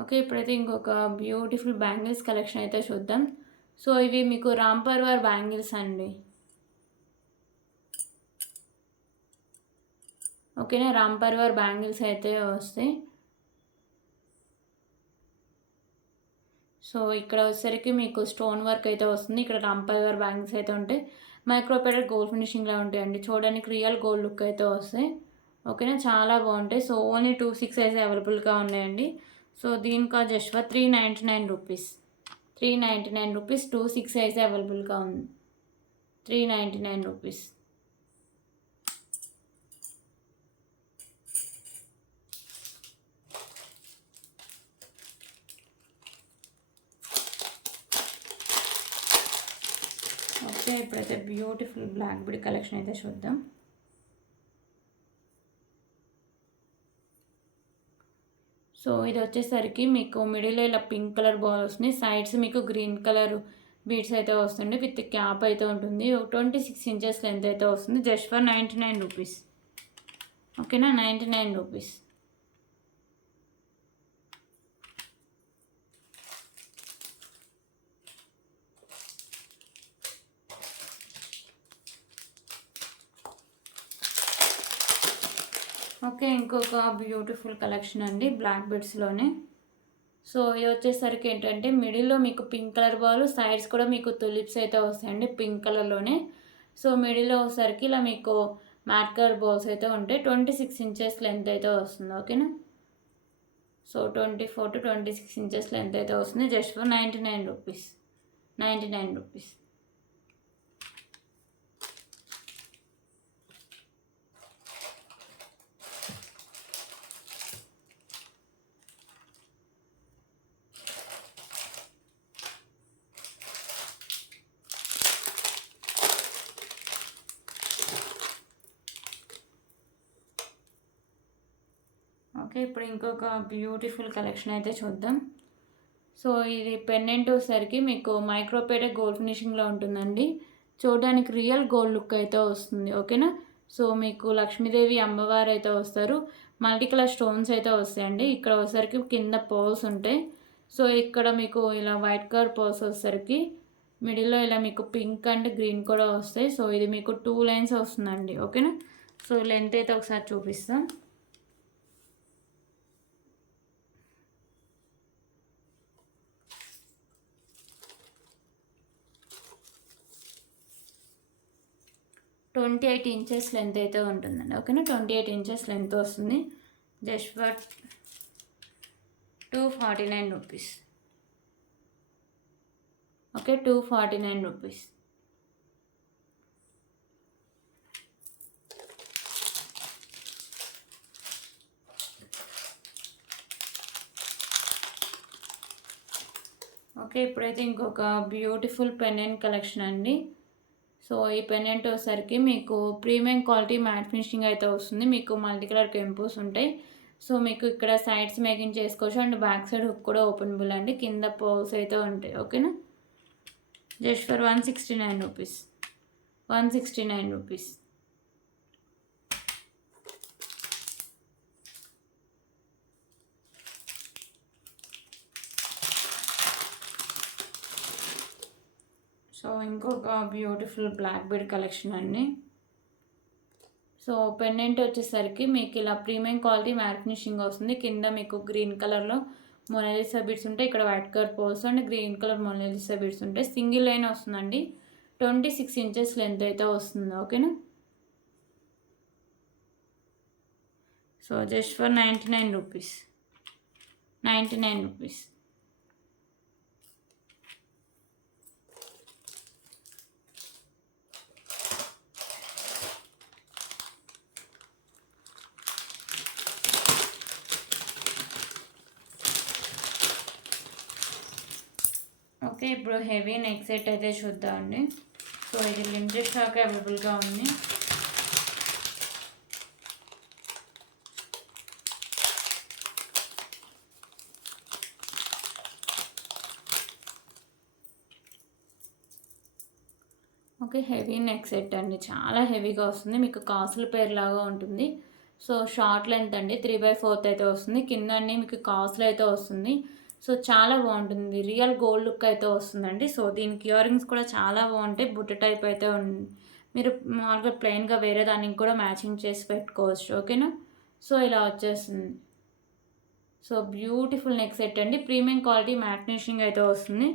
ఓకే. ఇప్పుడైతే ఇంకొక బ్యూటిఫుల్ బ్యాంగిల్స్ కలెక్షన్ అయితే చూద్దాం. సో ఇవి మీకు రామ్ పర్వార్ బ్యాంగిల్స్ అండి. ఓకేనా. రామ్ పర్వార్ బ్యాంగిల్స్ అయితే వస్తాయి. సో ఇక్కడ వచ్చేసరికి మీకు స్టోన్ వర్క్ అయితే వస్తుంది. ఇక్కడ రామ్ పర్వార్ బ్యాంగిల్స్ అయితే ఉంటాయి, మైక్రోపేటెడ్ గోల్డ్ ఫినిషింగ్లో ఉంటాయండి. చూడడానికి రియల్ గోల్డ్ లుక్ అయితే వస్తాయి. ఓకేనా. చాలా బాగుంటాయి. సో ఓన్లీ 26 అయితే అవైలబుల్గా ఉన్నాయండి. సో దీని cost just for 399 rupees. 399 rupees. 26 అయితే అవైలబుల్గా ఉంది. 399 రూపీస్. ఓకే, ఇప్పుడైతే బ్యూటిఫుల్ బ్లాక్ బీడ్ కలెక్షన్ అయితే చూద్దాం. సో ఇది వచ్చేసరికి మీకు మిడిల్ ఇలా పింక్ కలర్ బాల్ వస్తుంది, సైడ్స్ మీకు గ్రీన్ కలర్ బీడ్స్ అయితే వస్తుంది, విత్ క్యాప్ అయితే ఉంటుంది. 26 ఇంచెస్ లెంత్ అయితే వస్తుంది. Just for 99 rupees. ఓకేనా, 99 రూపీస్. ఓకే, ఇంకొక బ్యూటిఫుల్ కలెక్షన్ అండి బ్లాక్ బెడ్స్లోనే. సో ఇది వచ్చేసరికి ఏంటంటే మిడిల్లో మీకు పింక్ కలర్ బాల్, సైడ్స్ కూడా మీకు తులిప్స్ అయితే వస్తాయండి పింక్ కలర్లోనే. సో మిడిల్లో వచ్చేసరికి ఇలా మీకు మ్యాట్ కలర్ బాల్స్ అయితే ఉంటాయి. 26 ఇంచెస్ లెంత్ అయితే వస్తుంది. ఓకేనా, సో 24 to 26 ఇంచెస్ లెంత్ అయితే వస్తుంది. Just for 99 rupees. 99 rupees. Okay, ఇప్పుడు ఇంకొక బ్యూటిఫుల్ కలెక్షన్ అయితే చూద్దాం. సో ఇది పెండెంట్ వచ్చేసరికి మీకు మైక్రోపేట గోల్డ్ ఫినిషింగ్లో ఉంటుందండి. చూడడానికి రియల్ గోల్డ్ లుక్ అయితే వస్తుంది. ఓకేనా, సో మీకు లక్ష్మీదేవి అమ్మవారు అయితే వస్తారు. మల్టీ కలర్ స్టోన్స్ అయితే వస్తాయండి. ఇక్కడ వచ్చేసరికి కింద పోల్స్ ఉంటాయి. సో ఇక్కడ మీకు ఇలా వైట్ కలర్ పోల్స్ వచ్చేసరికి మిడిల్లో ఇలా మీకు పింక్ అండ్ గ్రీన్ కూడా వస్తాయి. సో ఇది మీకు 2 లైన్స్ వస్తుందండి. ఓకేనా, సో లెంత్ అయితే ఒకసారి చూపిస్తాం. ట్వంటీ 28 ఇంచెస్ లెంత్ అయితే ఉంటుందండి. ఓకేనా, 28 ఇంచెస్ లెంత్ వస్తుంది. Just for 249 rupees. Okay, 249 rupees. Okay, ఇప్పుడైతే ఇంకొక బ్యూటిఫుల్ పెండెంట్ కలెక్షన్ అండి. సో ఈ పెండెంట్ వచ్చేసరికి మీకు ప్రీమియం క్వాలిటీ మ్యాట్ ఫినిషింగ్ అయితే వస్తుంది. మీకు మల్టీ కలర్ కెంపుస్ ఉంటాయి. సో మీకు ఇక్కడ సైడ్స్ మేకింగ్ చేసుకోవచ్చు అండ్ బ్యాక్ సైడ్ హుక్ కూడా ఓపెనబుల్ అండి. కింద పోల్స్ అయితే ఉంటాయి. ఓకేనా, just for 169 rupees. 169 rupees. So ఇంకొక బ్యూటిఫుల్ బ్లాక్ బీడ్ కలెక్షన్ అండి. సో పెండెంట్ వచ్చేసరికి మీకు ఇలా ప్రీమియం క్వాలిటీ మ్యాట్ ఫినిషింగ్ వస్తుంది. కింద మీకు గ్రీన్ కలర్లో మొనాలిసా బీడ్స్ ఉంటాయి. ఇక్కడ white colour pearls and green colour Monalisa beads ఉంటాయి. సింగిల్ లైన్ వస్తుందండి. 26 ఇంచెస్ లెంత్ అయితే వస్తుంది. ఓకేనా, so just for 99 rupees. 99 rupees. Okay, ఇప్పుడు హెవీ నెక్ సెట్ అయితే చూద్దామండి. సో ఇది లిమిటెడ్ స్టాక్ అవైలబుల్గా ఉంది. ఓకే, హెవీ నెక్ సెట్ అండి. చాలా హెవీగా వస్తుంది. మీకు కాసుల పేరు లాగా ఉంటుంది. సో షార్ట్ లెంత్ అండి. 3/4 అయితే వస్తుంది. కింద అన్ని మీకు కాసులు అయితే వస్తుంది. సో చాలా బాగుంటుంది. రియల్ గోల్డ్ లుక్ అయితే వస్తుందండి. సో దీనికి ఇయర్ రింగ్స్ కూడా చాలా బాగుంటాయి. బుట్ట టైప్ అయితే ఉంది. మీరు మామూలుగా ప్లెయిన్గా వేరే దానికి కూడా మ్యాచింగ్ చేసి పెట్టుకోవచ్చు. ఓకేనా, సో ఇలా వచ్చేస్తుంది. సో బ్యూటిఫుల్ నెక్ సెట్ అండి. ప్రీమియం క్వాలిటీ మ్యాట్ ఫినిషింగ్ అయితే వస్తుంది.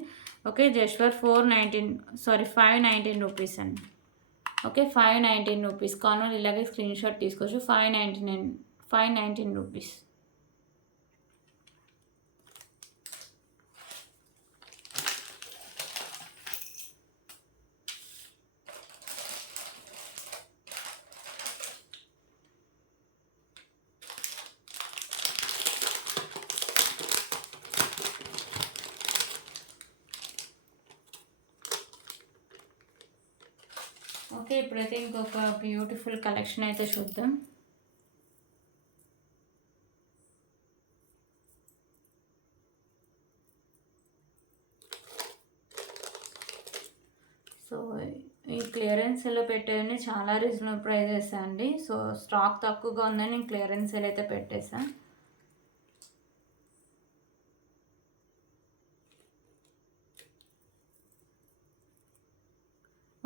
ఓకే, జస్ట్ ఫర్ 519 రూపీస్ అండి. Okay, 519 rupees. కావాలి ఇలాగే స్క్రీన్ షాట్ తీసుకోవచ్చు. 519 రూపీస్. ఓకే, ఇప్పుడైతే ఇంకొక బ్యూటిఫుల్ కలెక్షన్ అయితే చూద్దాం. సో ఈ క్లియరెన్స్ సేల్లో పెట్టేవన్నీ చాలా రీజనబుల్ ప్రైజెస్ అండి. సో స్టాక్ తక్కువగా ఉందని నేను క్లియరెన్స్ సేల్ అయితే పెట్టేశాను.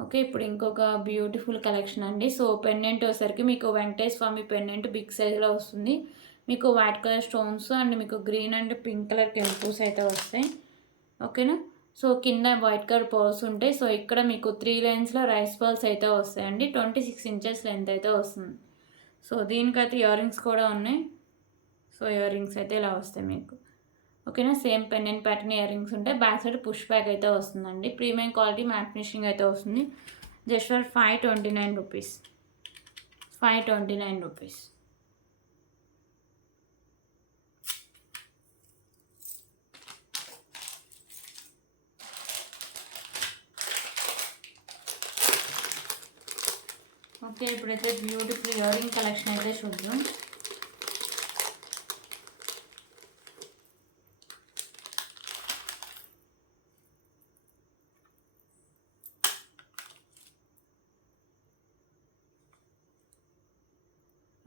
ఓకే, ఇప్పుడు ఇంకొక బ్యూటిఫుల్ కలెక్షన్ అండి. సో పెండెంట్ వచ్చేసరికి మీకు వెంకటేశ్వర స్వామి పెండెంట్ బిగ్ సైజ్లో వస్తుంది. మీకు వైట్ కలర్ స్టోన్స్ అండ్ మీకు గ్రీన్ అండ్ పింక్ కలర్ కెంపుస్ అయితే వస్తాయి. ఓకేనా. సో కింద వైట్ కలర్ పర్ల్స్ ఉంటాయి. సో ఇక్కడ మీకు 3 లైన్స్లో రైస్ పర్ల్స్ అయితే వస్తాయండి. 26 ఇంచెస్ లెంత్ అయితే వస్తుంది. సో దీనికైతే ఇయర్ రింగ్స్ కూడా ఉన్నాయి. సో ఇయర్ రింగ్స్ అయితే ఇలా వస్తాయి మీకు. ఓకేనా. Same pendant pattern ear rings ఉంటాయి. బ్యాక్ సైడ్ పుష్ బ్యాక్ అయితే వస్తుందండి. ప్రీమియం క్వాలిటీ మ్యాట్ ఫినిషింగ్ అయితే వస్తుంది. Just for 529 rupees. 529 rupees. Okay, ఇప్పుడైతే బ్యూటిఫుల్ ఇయర్ రింగ్ కలెక్షన్ అయితే చూద్దాం.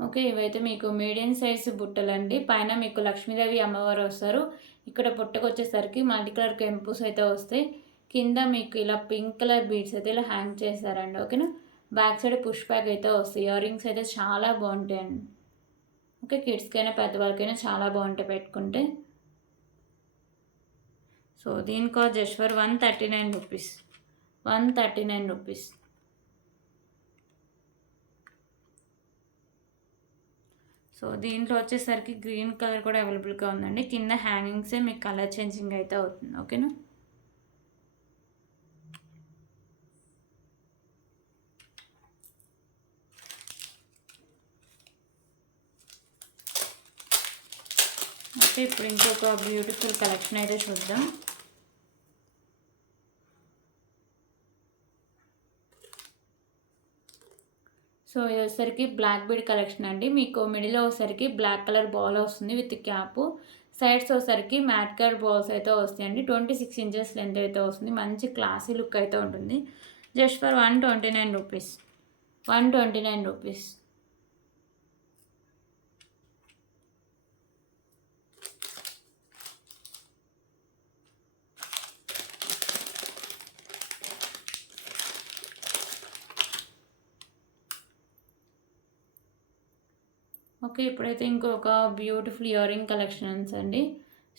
ఓకే, ఇవైతే మీకు మీడియం సైజ్ బుట్టలండి. పైన మీకు లక్ష్మీదేవి అమ్మవారు వస్తారు. ఇక్కడ బుట్టకు వచ్చేసరికి మల్టీ కలర్ కెంపుస్ అయితే వస్తాయి. కింద మీకు ఇలా పింక్ కలర్ బీడ్స్ అయితే ఇలా హ్యాంగ్ చేస్తారండి. ఓకేనా. బ్యాక్ సైడ్ పుష్ బ్యాక్ అయితే వస్తాయి. ఇయర్ రింగ్స్ అయితే చాలా బాగుంటాయండి. ఓకే, కిడ్స్కైనా పెద్దవాళ్ళకైనా చాలా బాగుంటాయి పెట్టుకుంటే. సో దీని cost just for 139 rupees. 139 rupees. So దీంట్లో వచ్చేసరికి గ్రీన్ కలర్ కూడా అవైలబుల్గా ఉందండి. కింద హ్యాంగింగ్సే మీకు కలర్ చేంజింగ్ అయితే అవుతుంది. ఓకేనా. ఓకే, ఇప్పుడు ఇంకొక బ్యూటిఫుల్ కలెక్షన్ అయితే చూద్దాం. సో ఇది వచ్చేసరికి బ్లాక్ బీడ్ కలెక్షన్ అండి. మీకు మిడిల్లో వచ్చేసరికి బ్లాక్ కలర్ బాల్ వస్తుంది విత్ క్యాప్. సైడ్స్ వచ్చేసరికి మ్యాట్ కలర్ బాల్స్ అయితే వస్తాయండి. 26 ఇంచెస్ లెంత్ అయితే వస్తుంది. మంచి క్లాసీ లుక్ అయితే ఉంటుంది. Just for 129 rupees. 129 rupees. Okay, ఇప్పుడైతే ఇంకొక బ్యూటిఫుల్ ఇయర్ రింగ్ కలెక్షన్స్ అండి.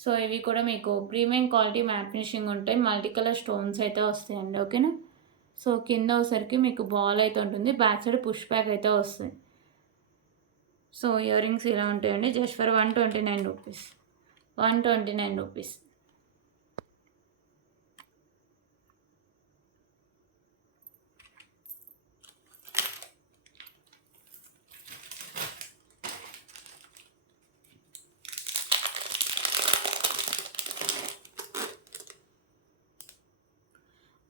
సో ఇవి కూడా మీకు ప్రీమియం క్వాలిటీ మ్యాట్ ఫినిషింగ్ ఉంటాయి. మల్టీ కలర్ స్టోన్స్ అయితే వస్తాయండి. ఓకేనా. సో కింద వచ్చేసరికి మీకు బాల్ అయితే ఉంటుంది. బ్యాక్ సైడ్ పుష్ బ్యాక్ అయితే వస్తాయి. సో ఇయర్ రింగ్స్ ఇలా ఉంటాయండి. Just for 129 rupees. 129 rupees.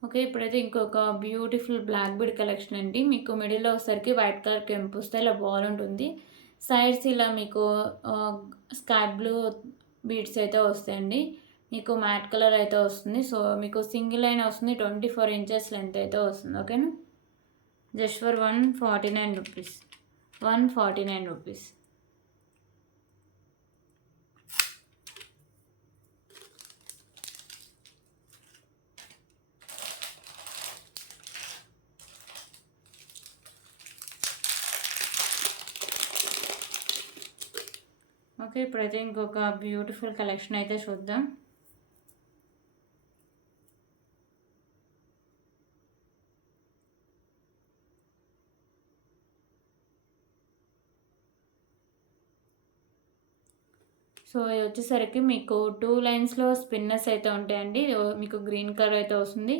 Okay, ఇప్పుడైతే ఇంకొక బ్యూటిఫుల్ బ్లాక్ బీడ్ కలెక్షన్ అండి. మీకు మిడిల్లో వచ్చేసరికి వైట్ కలర్ కెంపుస్తే ఇలా బాల్ ఉంటుంది. సైడ్స్ ఇలా మీకు స్కై బ్లూ బీడ్స్ అయితే వస్తాయండి. మీకు మ్యాట్ కలర్ అయితే వస్తుంది. సో మీకు సింగిల్ లైన్ వస్తుంది. 24 ఇంచెస్ లెంత్ అయితే వస్తుంది. ఓకేనా. Just for 149 rupees. 149 rupees. Okay, ఇప్పుడైతే ఇంకొక బ్యూటిఫుల్ కలెక్షన్ అయితే చూద్దాం. సో ఇది వచ్చేసరికి మీకు 2 లైన్స్లో స్పిన్నర్స్ అయితే ఉంటాయండి. మీకు గ్రీన్ కలర్ అయితే వస్తుంది.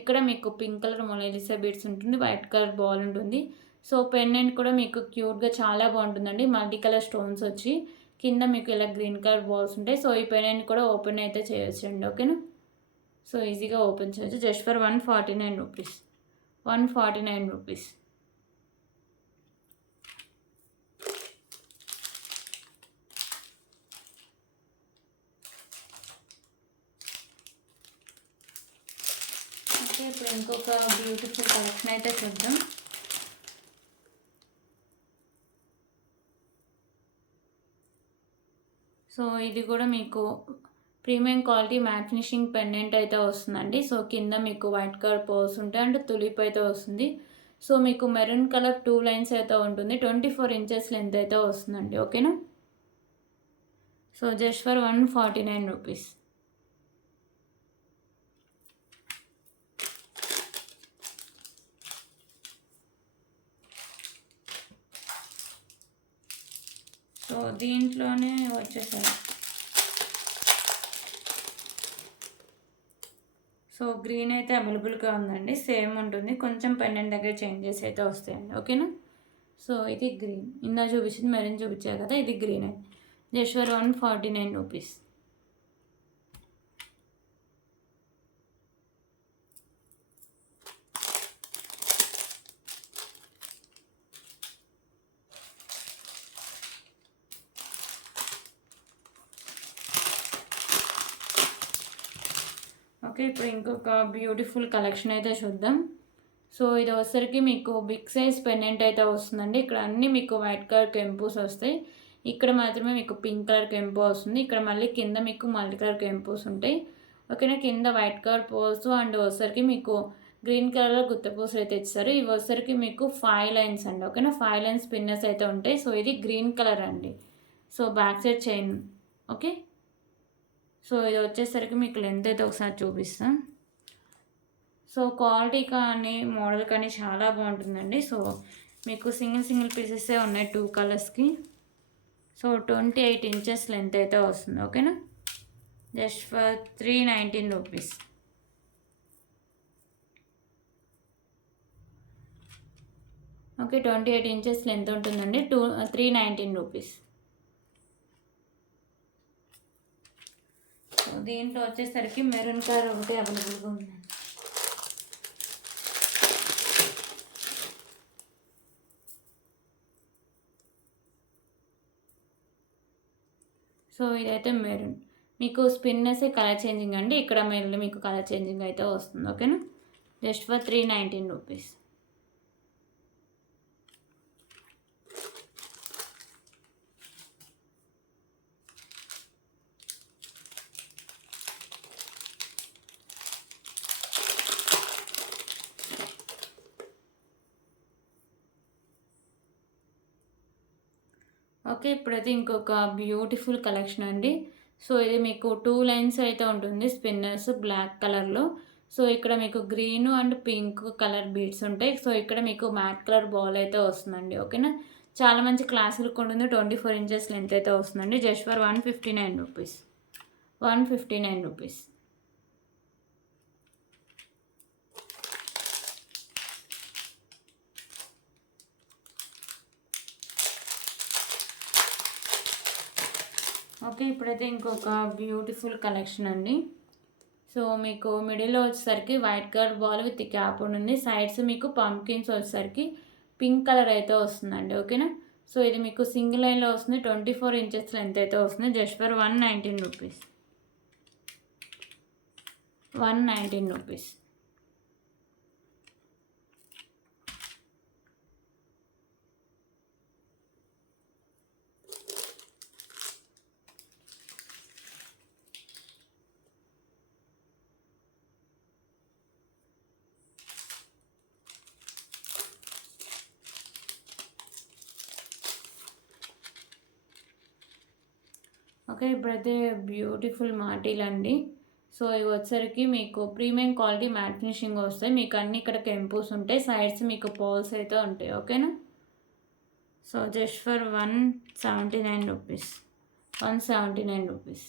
ఇక్కడ మీకు పింక్ కలర్ మొనాలిసా బీడ్స్ ఉంటుంది. వైట్ కలర్ బాల్ ఉంటుంది. సో పెండెంట్ కూడా మీకు క్యూట్గా చాలా బాగుంటుందండి. మల్టీ కలర్ స్టోన్స్ వచ్చి కింద మీకు ఇలా గ్రీన్ కలర్ బాల్స్ ఉంటాయి. సో ఈ పెండెంట్ కూడా ఓపెన్ అయితే చేయొచ్చండి. ఓకేనా. సో ఈజీగా ఓపెన్ చేయొచ్చు. Just for 149 rupees. 149 rupees. Okay, ఇప్పుడు ఇంకొక బ్యూటిఫుల్ కలెక్షన్ అయితే చూద్దాం. సో ఇది కూడా మీకు premium quality matte finishing pendant అయితే వస్తుందండి. సో కింద మీకు వైట్ కలర్ పర్ల్స్ ఉంటాయి అండ్ తులిప్ అయితే వస్తుంది. సో మీకు మెరూన్ కలర్ 2 లైన్స్ అయితే ఉంటుంది. 24 ఇంచెస్ లెంత్ అయితే వస్తుందండి. ఓకేనా. So just for 149 rupees. So దీంట్లోనే వచ్చేసాయి. సో గ్రీన్ అయితే అవైలబుల్గా ఉందండి. సేమ్ ఉంటుంది, కొంచెం పెండెంట్ దగ్గర చేంజెస్ అయితే వస్తాయండి. ఓకేనా. సో ఇది గ్రీన్, ఇందా చూపించింది మెరూన్ చూపించారు కదా, ఇది గ్రీన్ అయితే జస్ట్ ఫర్ 149 రూపీస్. ఓకే, ఇప్పుడు ఇంకొక బ్యూటిఫుల్ కలెక్షన్ అయితే చూద్దాం. సో ఇది వచ్చేసరికి మీకు బిగ్ సైజ్ పెండెంట్ అయితే వస్తుందండి. ఇక్కడ అన్నీ మీకు వైట్ కలర్ కెంపూస్ వస్తాయి. ఇక్కడ మాత్రమే మీకు పింక్ కలర్ కెంపు వస్తుంది. ఇక్కడ మళ్ళీ కింద మీకు మల్టీ కలర్ కెంపూస్ ఉంటాయి. ఓకేనా. కింద వైట్ కలర్ పోల్స్ అండ్ వచ్చేసరికి మీకు గ్రీన్ కలర్లో గుత్తపూసలు అయితే ఇచ్చారు. ఇవి వచ్చేసరికి మీకు 5 లైన్స్ అండి. ఓకేనా, 5 లైన్స్ పిన్నర్స్ అయితే ఉంటాయి. సో ఇది గ్రీన్ కలర్ అండి. So back side chain. Okay, so ఇది వచ్చేసరికి మీకు లెంత్ అయితే ఒకసారి చూపిస్తాం. సో క్వాలిటీ కానీ మోడల్ కానీ చాలా బాగుంటుందండి. సో మీకు సింగిల్ పీసెసే ఉన్నాయి 2 కలర్స్కి. సో 28 ఇంచెస్ లెంత్ అయితే వస్తుంది. ఓకేనా, just for 319 rupees. Okay, 28 inches length ఉంటుందండి. 319 రూపీస్. దీంట్లో వచ్చేసరికి మెరూన్ కలర్ ఒకటి అవైలబుల్గా ఉందండి. సో ఇదైతే మెరూన్, మీకు స్పిన్నెస్ కలర్ చేంజింగ్ అండి. ఇక్కడ మళ్ళీ మీకు కలర్ చేంజింగ్ అయితే వస్తుంది. ఓకేనా, జస్ట్ ఫర్ 319 రూపీస్. ఓకే, ఇప్పుడైతే ఇంకొక బ్యూటిఫుల్ కలెక్షన్ అండి. సో ఇది మీకు 2 లైన్స్ అయితే ఉంటుంది స్పిన్నర్స్ బ్లాక్ కలర్లో. సో ఇక్కడ మీకు green and pink colour beads ఉంటాయి. సో ఇక్కడ మీకు మ్యాట్ కలర్ బాల్ అయితే వస్తుందండి. ఓకేనా, చాలా మంచి క్లాస్ లుక్ ఉంటుంది. 24 ఇంచెస్ లెంత్ అయితే వస్తుందండి. Just for 159 rupees. 159 rupees. Okay, ఇప్పుడైతే ఇంకొక బ్యూటిఫుల్ కలెక్షన్ అండి. సో మీకు మిడిల్లో వచ్చేసరికి white colour ball with cap ఉంటుంది. సైడ్స్ మీకు పంకిన్స్ వచ్చేసరికి పింక్ కలర్ అయితే వస్తుందండి. ఓకేనా, సో ఇది మీకు సింగిల్ లైన్లో వస్తుంది. 24 ఇంచెస్ లెంత్ అయితే వస్తుంది. Just for 119 rupees. 119 rupees. Okay, ఇప్పుడైతే బ్యూటిఫుల్ మాటీలు అండి. సో ఇవి వచ్చేసరికి మీకు ప్రీమియం క్వాలిటీ మ్యాట్ ఫినిషింగ్ వస్తాయి. మీకు అన్ని ఇక్కడ కెంపూస్ ఉంటాయి. సైడ్స్ మీకు పోల్స్ అయితే ఉంటాయి. ఓకేనా, so just for 179 rupees. 179 rupees.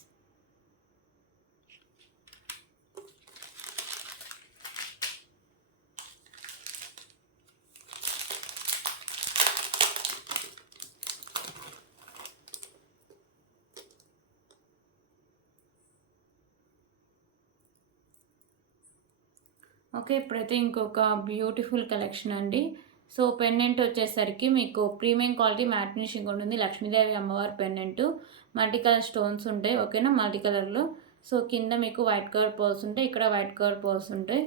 Okay. ఇప్పుడైతే ఇంకొక బ్యూటిఫుల్ కలెక్షన్ అండి. సో, పెండెంట్ వచ్చేసరికి మీకు ప్రీమియం క్వాలిటీ మ్యాట్ ఫినిషింగ్ ఉంటుంది. లక్ష్మీదేవి అమ్మవారి పెండెంటు. మల్టీ కలర్ స్టోన్స్ ఉంటాయి. ఓకేనా? మల్టీ కలర్‌లో. సో, కింద మీకు వైట్ కలర్ పర్ల్స్ ఉంటాయి. ఇక్కడ వైట్ కలర్ పర్ల్స్ ఉంటాయి.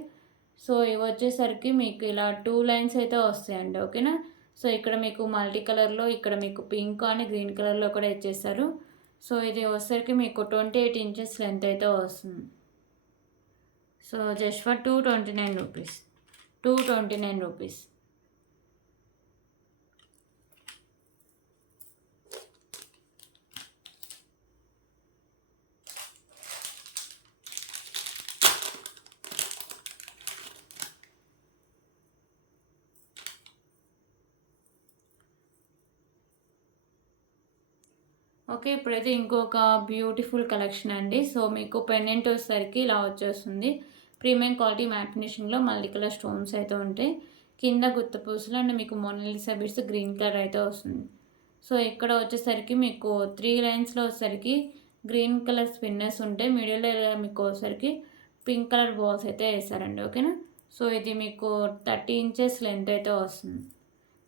సో, ఇవొచ్చేసరికి మీకు ఇలా 2 లైన్స్ అయితే వస్తాయండి. ఓకేనా? సో, ఇక్కడ మీకు మల్టీ కలర్‌లో, ఇక్కడ మీకు పింక్ అని గ్రీన్ కలర్‌లో కూడా ఇచ్చేసారు. సో, ఇది వచ్చేసరికి మీకు 28 ఇంచెస్ లెంత్ అయితే వస్తుంది. So, just for 229 rupees. 229 rupees. Okay. ఇప్పుడైతే ఇంకొక బ్యూటిఫుల్ కలెక్షన్ అండి. సో, మీకు పెండెంట్ వచ్చేసరికి ఇలా వచ్చేస్తుంది. ప్రీమియం క్వాలిటీ మ్యాట్ ఫినిషింగ్‌లో మల్టీ కలర్ స్టోన్స్ అయితే ఉంటాయి. కింద గుత్త పూసలు అండ్ మీకు మోనాలిసా బీడ్స్ గ్రీన్ కలర్ అయితే వస్తుంది. సో, ఇక్కడ వచ్చేసరికి మీకు 3 లైన్స్‌లో వచ్చేసరికి గ్రీన్ కలర్ స్పిన్నర్స్ ఉంటాయి. మిడిల్‌లో మీకు వచ్చేసరికి పింక్ కలర్ బాల్స్ అయితే వేశారండి. ఓకేనా? సో, ఇది మీకు 30 ఇంచెస్ లెంత్ అయితే వస్తుంది.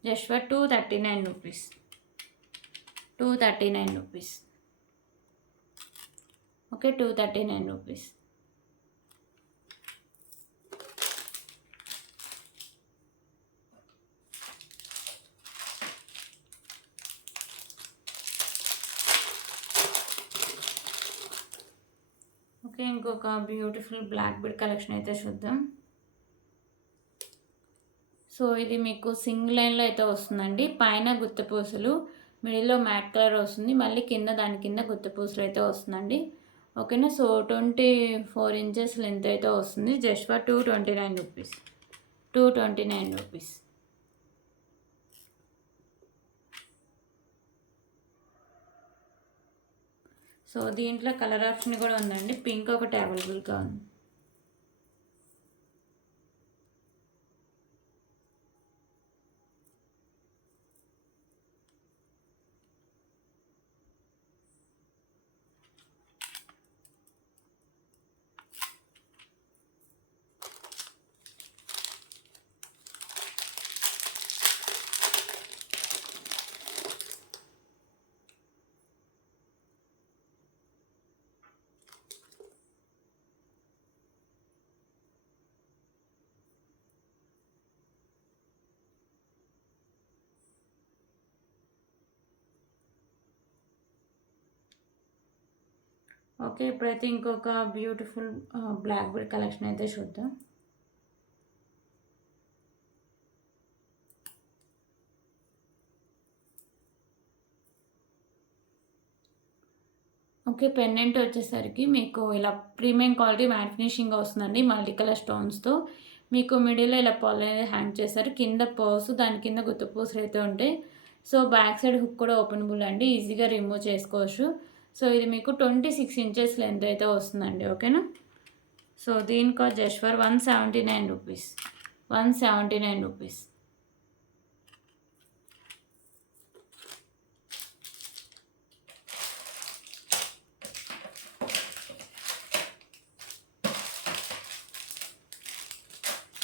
Just for 239 rupees. 239 rupees. Okay. 239 rupees. Okay. ఇంకొక బ్యూటిఫుల్ బ్లాక్ బీడ్ కలెక్షన్ అయితే చూద్దాం. సో, ఇది మీకు సింగిల్ లైన్‌లో అయితే వస్తుందండి. పైన గుత్తపూసలు, మిడిల్‌లో మ్యాట్ కలర్ వస్తుంది. మళ్ళీ కింద దాని కింద గుత్తపూసలు అయితే వస్తుందండి. ఓకేనా? సో, 24 ఇంచెస్ లెంత్ అయితే వస్తుంది. Just for 229 rupees. 229 rupees. So, దీంట్లో కలర్ ఆప్షన్ కూడా ఉందండి. పింక్ ఒకటి అవైలబుల్‌గా ఉంది. ఓకే. ఇప్పుడైతే ఇంకొక బ్యూటిఫుల్ బ్లాక్ బీడ్ కలెక్షన్ అయితే చూద్దాం. ఓకే. పెండెంట్ వచ్చేసరికి మీకు ఇలా ప్రీమియం క్వాలిటీ మ్యాట్ ఫినిషింగ్ వస్తుందండి. మల్టీ కలర్ స్టోన్స్‌తో. మీకు మిడిల్‌లో ఇలా పర్ల్ అనేది హ్యాంగ్ చేశారు. కింద పర్ల్స్, దాని కింద గుత్త పూసలు అయితే ఉంటాయి. సో, బ్యాక్ సైడ్ హుక్ కూడా ఓపెనబుల్ అండి. ఈజీగా రిమూవ్ చేసుకోవచ్చు. సో, ఇది మీకు 26 ఇంచెస్ లెంత్ అయితే వస్తుందండి. ఓకేనా? సో, దీని cost just for 179 rupees. 179 rupees.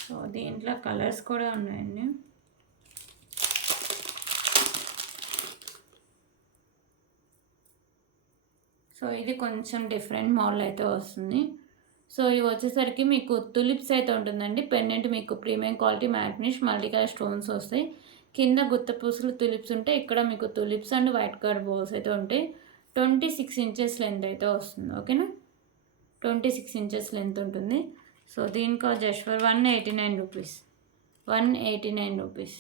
So, దీంట్లో కలర్స్ కూడా ఉన్నాయండి. సో, ఇది కొంచెం డిఫరెంట్ మోడల్ అయితే వస్తుంది. సో, ఇవి వచ్చేసరికి మీకు తులిప్స్ అయితే ఉంటుందండి. పెండెంట్ మీకు premium quality mat finish multi colour stones వస్తాయి. కింద గుత్త పూసలు తులిప్స్ ఉంటాయి. ఇక్కడ మీకు తులిప్స్ అండ్ వైట్ కలర్ బోల్స్ అయితే ఉంటాయి. 26 ఇంచెస్ లెంత్ అయితే వస్తుంది. ఓకేనా? 26 ఇంచెస్ లెంత్ ఉంటుంది. సో, దీని cost just for 189 rupees. 189 rupees.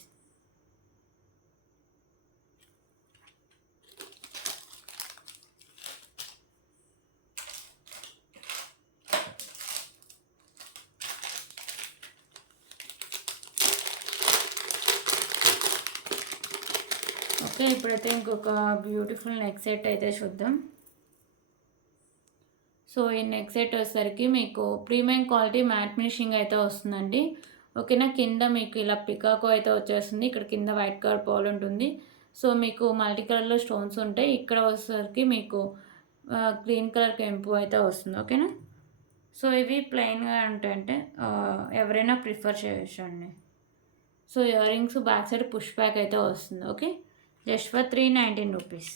Okay. ఇప్పుడైతే ఇంకొక బ్యూటిఫుల్ నెక్ సెట్ అయితే చూద్దాం. సో, ఈ నెక్ సెట్ వచ్చేసరికి మీకు ప్రీమియం క్వాలిటీ మ్యాట్ ఫినిషింగ్ అయితే వస్తుందండి. ఓకేనా? కింద మీకు ఇలా పికాకో అయితే వచ్చేస్తుంది. ఇక్కడ కింద వైట్ కలర్ పర్ల్ ఉంటుంది. సో, మీకు మల్టీ కలర్‌లో స్టోన్స్ ఉంటాయి. ఇక్కడ వచ్చేసరికి మీకు గ్రీన్ కలర్ కెంపు అయితే వస్తుంది. ఓకేనా? సో ఇవి ప్లెయిన్గా ఉంటాయంటే ఎవరైనా ప్రిఫర్ చేయొచ్చండి. So earrings back side push back అయితే వస్తుంది. Okay, just for 319 rupees.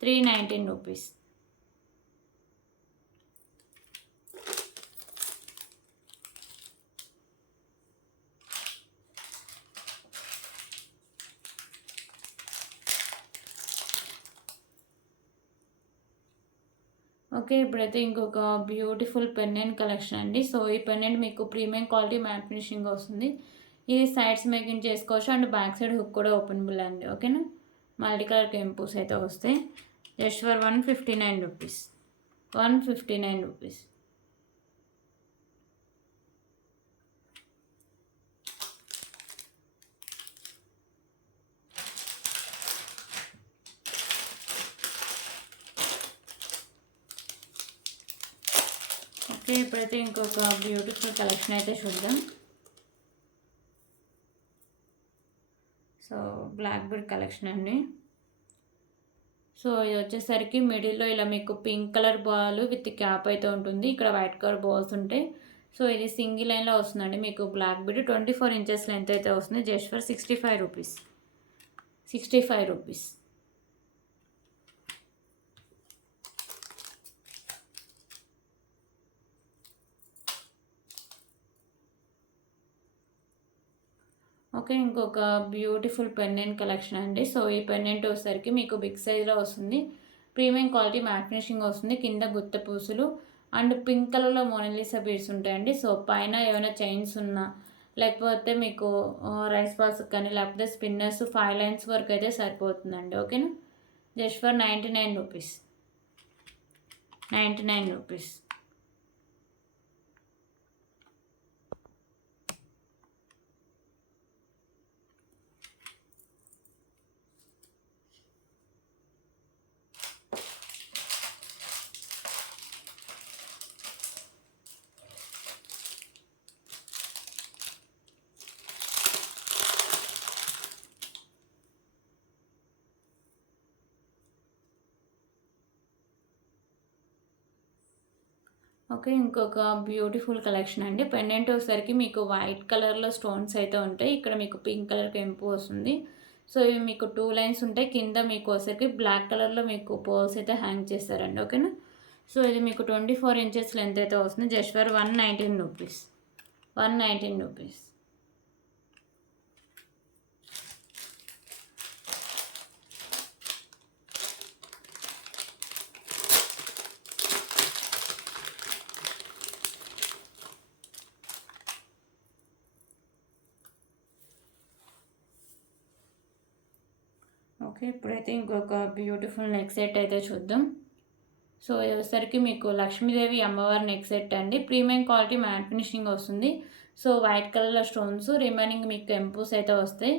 319 rupees. Okay, ఇప్పుడైతే ఇంకొక బ్యూటిఫుల్ పెండెంట్ కలెక్షన్ అండి. సో ఈ పెండెంట్ మీకు ప్రీమియం క్వాలిటీ మ్యాట్ ఫినిషింగ్ వస్తుంది. ఇది సైడ్స్ మేకింగ్ చేసుకోవచ్చు అండ్ బ్యాక్ సైడ్ హుక్ కూడా ఓపెనబుల్ అండి. ఓకేనా, మల్టీ కలర్ కెంపూస్ అయితే వస్తాయి. Just for 159 rupees. 159 rupees. Okay, ఇప్పుడైతే ఇంకొక బ్యూటిఫుల్ కలెక్షన్ అయితే చూద్దాం. సో బ్లాక్ బెడ్ కలెక్షన్ అండి. సో ఇది వచ్చేసరికి మిడిల్లో ఇలా మీకు pink colour ball with cap అయితే ఉంటుంది. ఇక్కడ వైట్ కలర్ బాల్స్ ఉంటాయి. సో ఇది సింగిల్ లైన్లో వస్తుందండి. మీకు బ్లాక్ బెడ్ 24 ఇంచెస్ లెంత్ అయితే వస్తుంది. Just for 65 rupees. 65 rupees. Okay, ఇంకొక బ్యూటిఫుల్ పెండెంట్ కలెక్షన్ అండి. సో ఈ పెండెంట్ వచ్చేసరికి మీకు బిగ్ సైజ్లో వస్తుంది. ప్రీమియం క్వాలిటీ మ్యాట్ ఫినిషింగ్ వస్తుంది. కింద గుత్త పూసులు అండ్ పింక్ కలర్లో మోనాలిసా బీడ్స్ ఉంటాయండి. సో పైన ఏమైనా చైన్స్ ఉన్నా లేకపోతే మీకు రైస్ బాల్స్ కానీ లేకపోతే స్పిన్నర్స్ 5 లైన్స్ వరకు అయితే సరిపోతుందండి. ఓకేనా, just for 99 rupees. 99 rupees. Okay, ఇంకొక బ్యూటిఫుల్ కలెక్షన్ అండి. పెండెంట్ వచ్చేసరికి మీకు వైట్ కలర్లో స్టోన్స్ అయితే ఉంటాయి. ఇక్కడ మీకు పింక్ కలర్ కెంపు వస్తుంది. సో ఇవి మీకు 2 లైన్స్ ఉంటాయి. కింద మీకు వచ్చేసరికి బ్లాక్ కలర్లో మీకు పోల్స్ అయితే హ్యాంగ్ చేస్తారండి. ఓకేనా, సో ఇది మీకు 24 ఇంచెస్ లెంత్ అయితే వస్తుంది. Just for 119 rupees. 119 rupees. Okay, ఇప్పుడైతే ఇంకొక బ్యూటిఫుల్ నెక్ సెట్ అయితే చూద్దాం. సో ఇది వచ్చేసరికి మీకు లక్ష్మీదేవి అమ్మవారి నెక్ సెట్ అండి. ప్రీమియం క్వాలిటీ మ్యాట్ ఫినిషింగ్ వస్తుంది. సో వైట్ కలర్లో స్టోన్స్, రిమైనింగ్ మీకు కెంపూస్ అయితే వస్తాయి.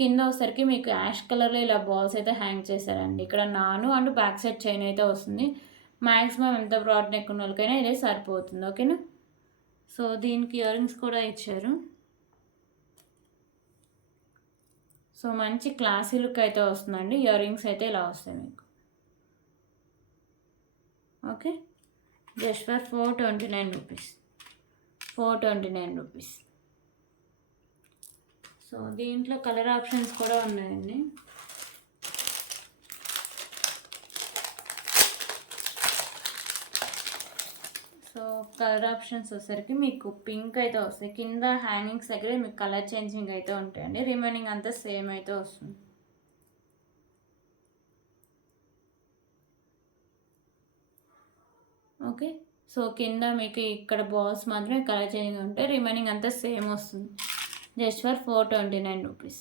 కింద వచ్చేసరికి మీకు యాష్ కలర్లో ఇలా బాల్స్ అయితే హ్యాంగ్ చేశారండి. ఇక్కడ నాను అండ్ బ్యాక్ సైడ్ చైన్ అయితే వస్తుంది. మ్యాక్సిమం ఎంత బ్రాడ్ నెక్ ఉన్న వాళ్ళకైనా ఇదే సరిపోతుంది. ఓకేనా, సో దీనికి ఇయర్ రింగ్స్ కూడా ఇచ్చారు. సో మంచి క్లాసీ లుక్ అయితే వస్తుందండి. ఇయర్ రింగ్స్ అయితే ఇలా వస్తాయి మీకు. Okay, just for 429 rupees. 429 rupees. So దీంట్లో కలర్ ఆప్షన్స్ కూడా ఉన్నాయండి. సో కలర్ ఆప్షన్స్ వచ్చేసరికి మీకు పింక్ అయితే వస్తాయి. కింద హ్యాంగింగ్స్ దగ్గర మీకు కలర్ చేంజింగ్ అయితే ఉంటాయండి. రిమైనింగ్ అంతా సేమ్ అయితే వస్తుంది. ఓకే, సో కింద మీకు ఇక్కడ బాల్స్ మాత్రమే కలర్ చేంజింగ్ ఉంటాయి. రిమైనింగ్ అంతా సేమ్ వస్తుంది. Just for 429 rupees.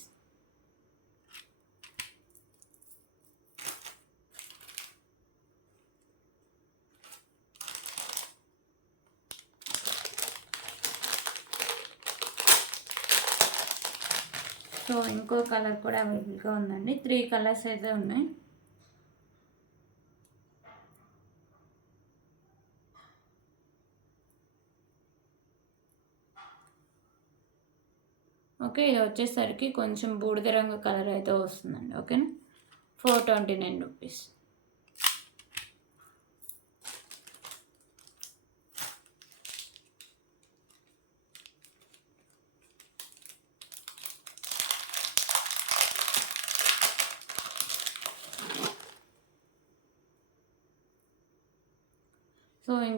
సో ఇంకో కలర్ కూడా అవైలబుల్గా ఉందండి. 3 కలర్స్ అయితే ఉన్నాయి. ఓకే, ఇది వచ్చేసరికి కొంచెం బూడిద రంగు కలర్ అయితే వస్తుందండి. ఓకేనా, 429 రూపీస్.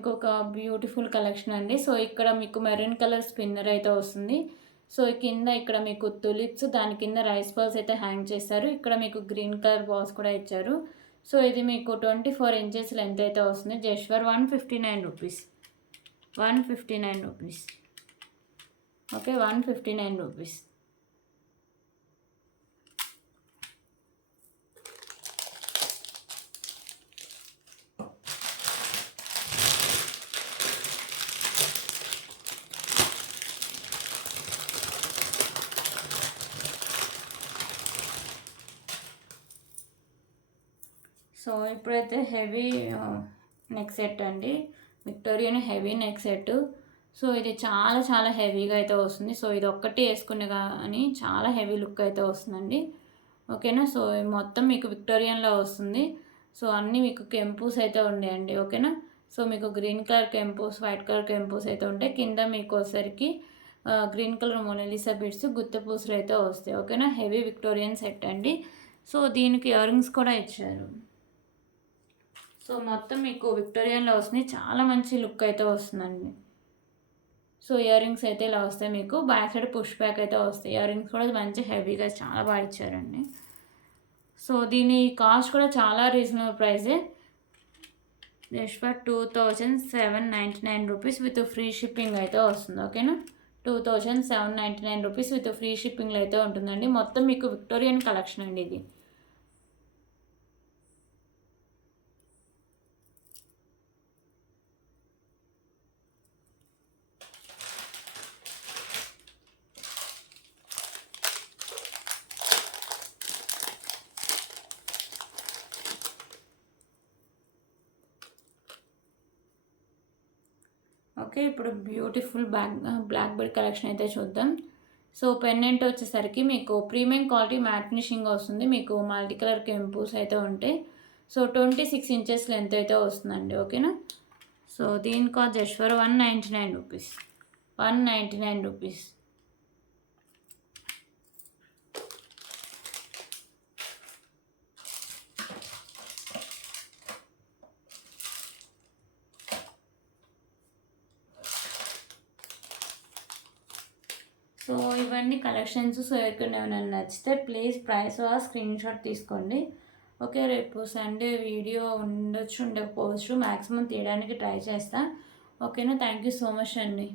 ఇంకొక బ్యూటిఫుల్ కలెక్షన్ అండి. సో ఇక్కడ మీకు మెరూన్ కలర్ స్పిన్నర్ అయితే వస్తుంది. సో కింద ఇక్కడ మీకు తులిప్స్, దాని కింద రైస్ బాల్స్ అయితే హ్యాంగ్ చేశారు. ఇక్కడ మీకు గ్రీన్ కలర్ బాల్స్ కూడా ఇచ్చారు. సో ఇది మీకు 24 ఇంచెస్ లెంత్ అయితే వస్తుంది. Just for 159 rupees. 159 rupees. Okay, 159 rupees. So ఇప్పుడైతే హెవీ నెక్ సెట్ అండి, Victorian heavy neck set. So ఇది చాలా చాలా హెవీగా అయితే వస్తుంది. సో ఇది ఒక్కటి వేసుకునే కానీ చాలా హెవీ లుక్ అయితే వస్తుందండి. ఓకేనా. సో మొత్తం మీకు విక్టోరియన్లో వస్తుంది. సో అన్నీ మీకు కెంపూస్ అయితే ఉన్నాయండి. ఓకేనా. సో మీకు గ్రీన్ కలర్ కెంపూస్, వైట్ కలర్ కెంపూస్ అయితే ఉంటాయి. కింద మీకు వచ్చేసరికి గ్రీన్ కలర్ మొనాలిసా బిడ్స్, గుత్త పూసలు అయితే వస్తాయి. ఓకేనా. హెవీ విక్టోరియన్ సెట్ అండి. సో దీనికి ఇయర్ రింగ్స్ కూడా ఇచ్చారు. సో మొత్తం మీకు విక్టోరియన్లో వస్తుంది. చాలా మంచి లుక్ అయితే వస్తుందండి. సో ఇయర్ రింగ్స్ అయితే ఇలా వస్తాయి. మీకు బ్యాక్ సైడ్ పుష్ బ్యాక్ అయితే వస్తాయి. ఇయర్ రింగ్స్ కూడా మంచి హెవీగా చాలా బాగా ఇచ్చారండి. సో దీని కాస్ట్ కూడా చాలా రీజనబుల్ ప్రైజే. Just for 2799 rupees with free shipping అయితే వస్తుంది. ఓకేనా. 2799 రూపీస్ విత్ ఫ్రీ షిప్పింగ్లో అయితే ఉంటుందండి. మొత్తం మీకు విక్టోరియన్ కలెక్షన్ అండి ఇది. ఓకే, ఇప్పుడు బ్యూటిఫుల్ బ్లాక్ బెడ్ కలెక్షన్ అయితే చూద్దాం. సో పెండెంట్ వచ్చేసరికి మీకు ప్రీమియం క్వాలిటీ మ్యాట్ ఫినిషింగ్ వస్తుంది. మీకు మల్టీ కలర్ కెంపూస్ అయితే ఉంటాయి. సో 26 ఇంచెస్ లెంత్ అయితే వస్తుందండి. ఓకేనా. సో దీని cost just for 199 rupees. 199 rupees. So ఇవన్నీ కలెక్షన్స్. సో ఎక్కడ ఏమైనా నచ్చితే ప్లీజ్ ప్రైస్ స్క్రీన్ షాట్ తీసుకోండి. ఓకే, రేపు సండే వీడియో ఉండకపోవచ్చు. మ్యాక్సిమం తీయడానికి ట్రై చేస్తా. ఓకేనా. థ్యాంక్ యూ సో మచ్ అండి.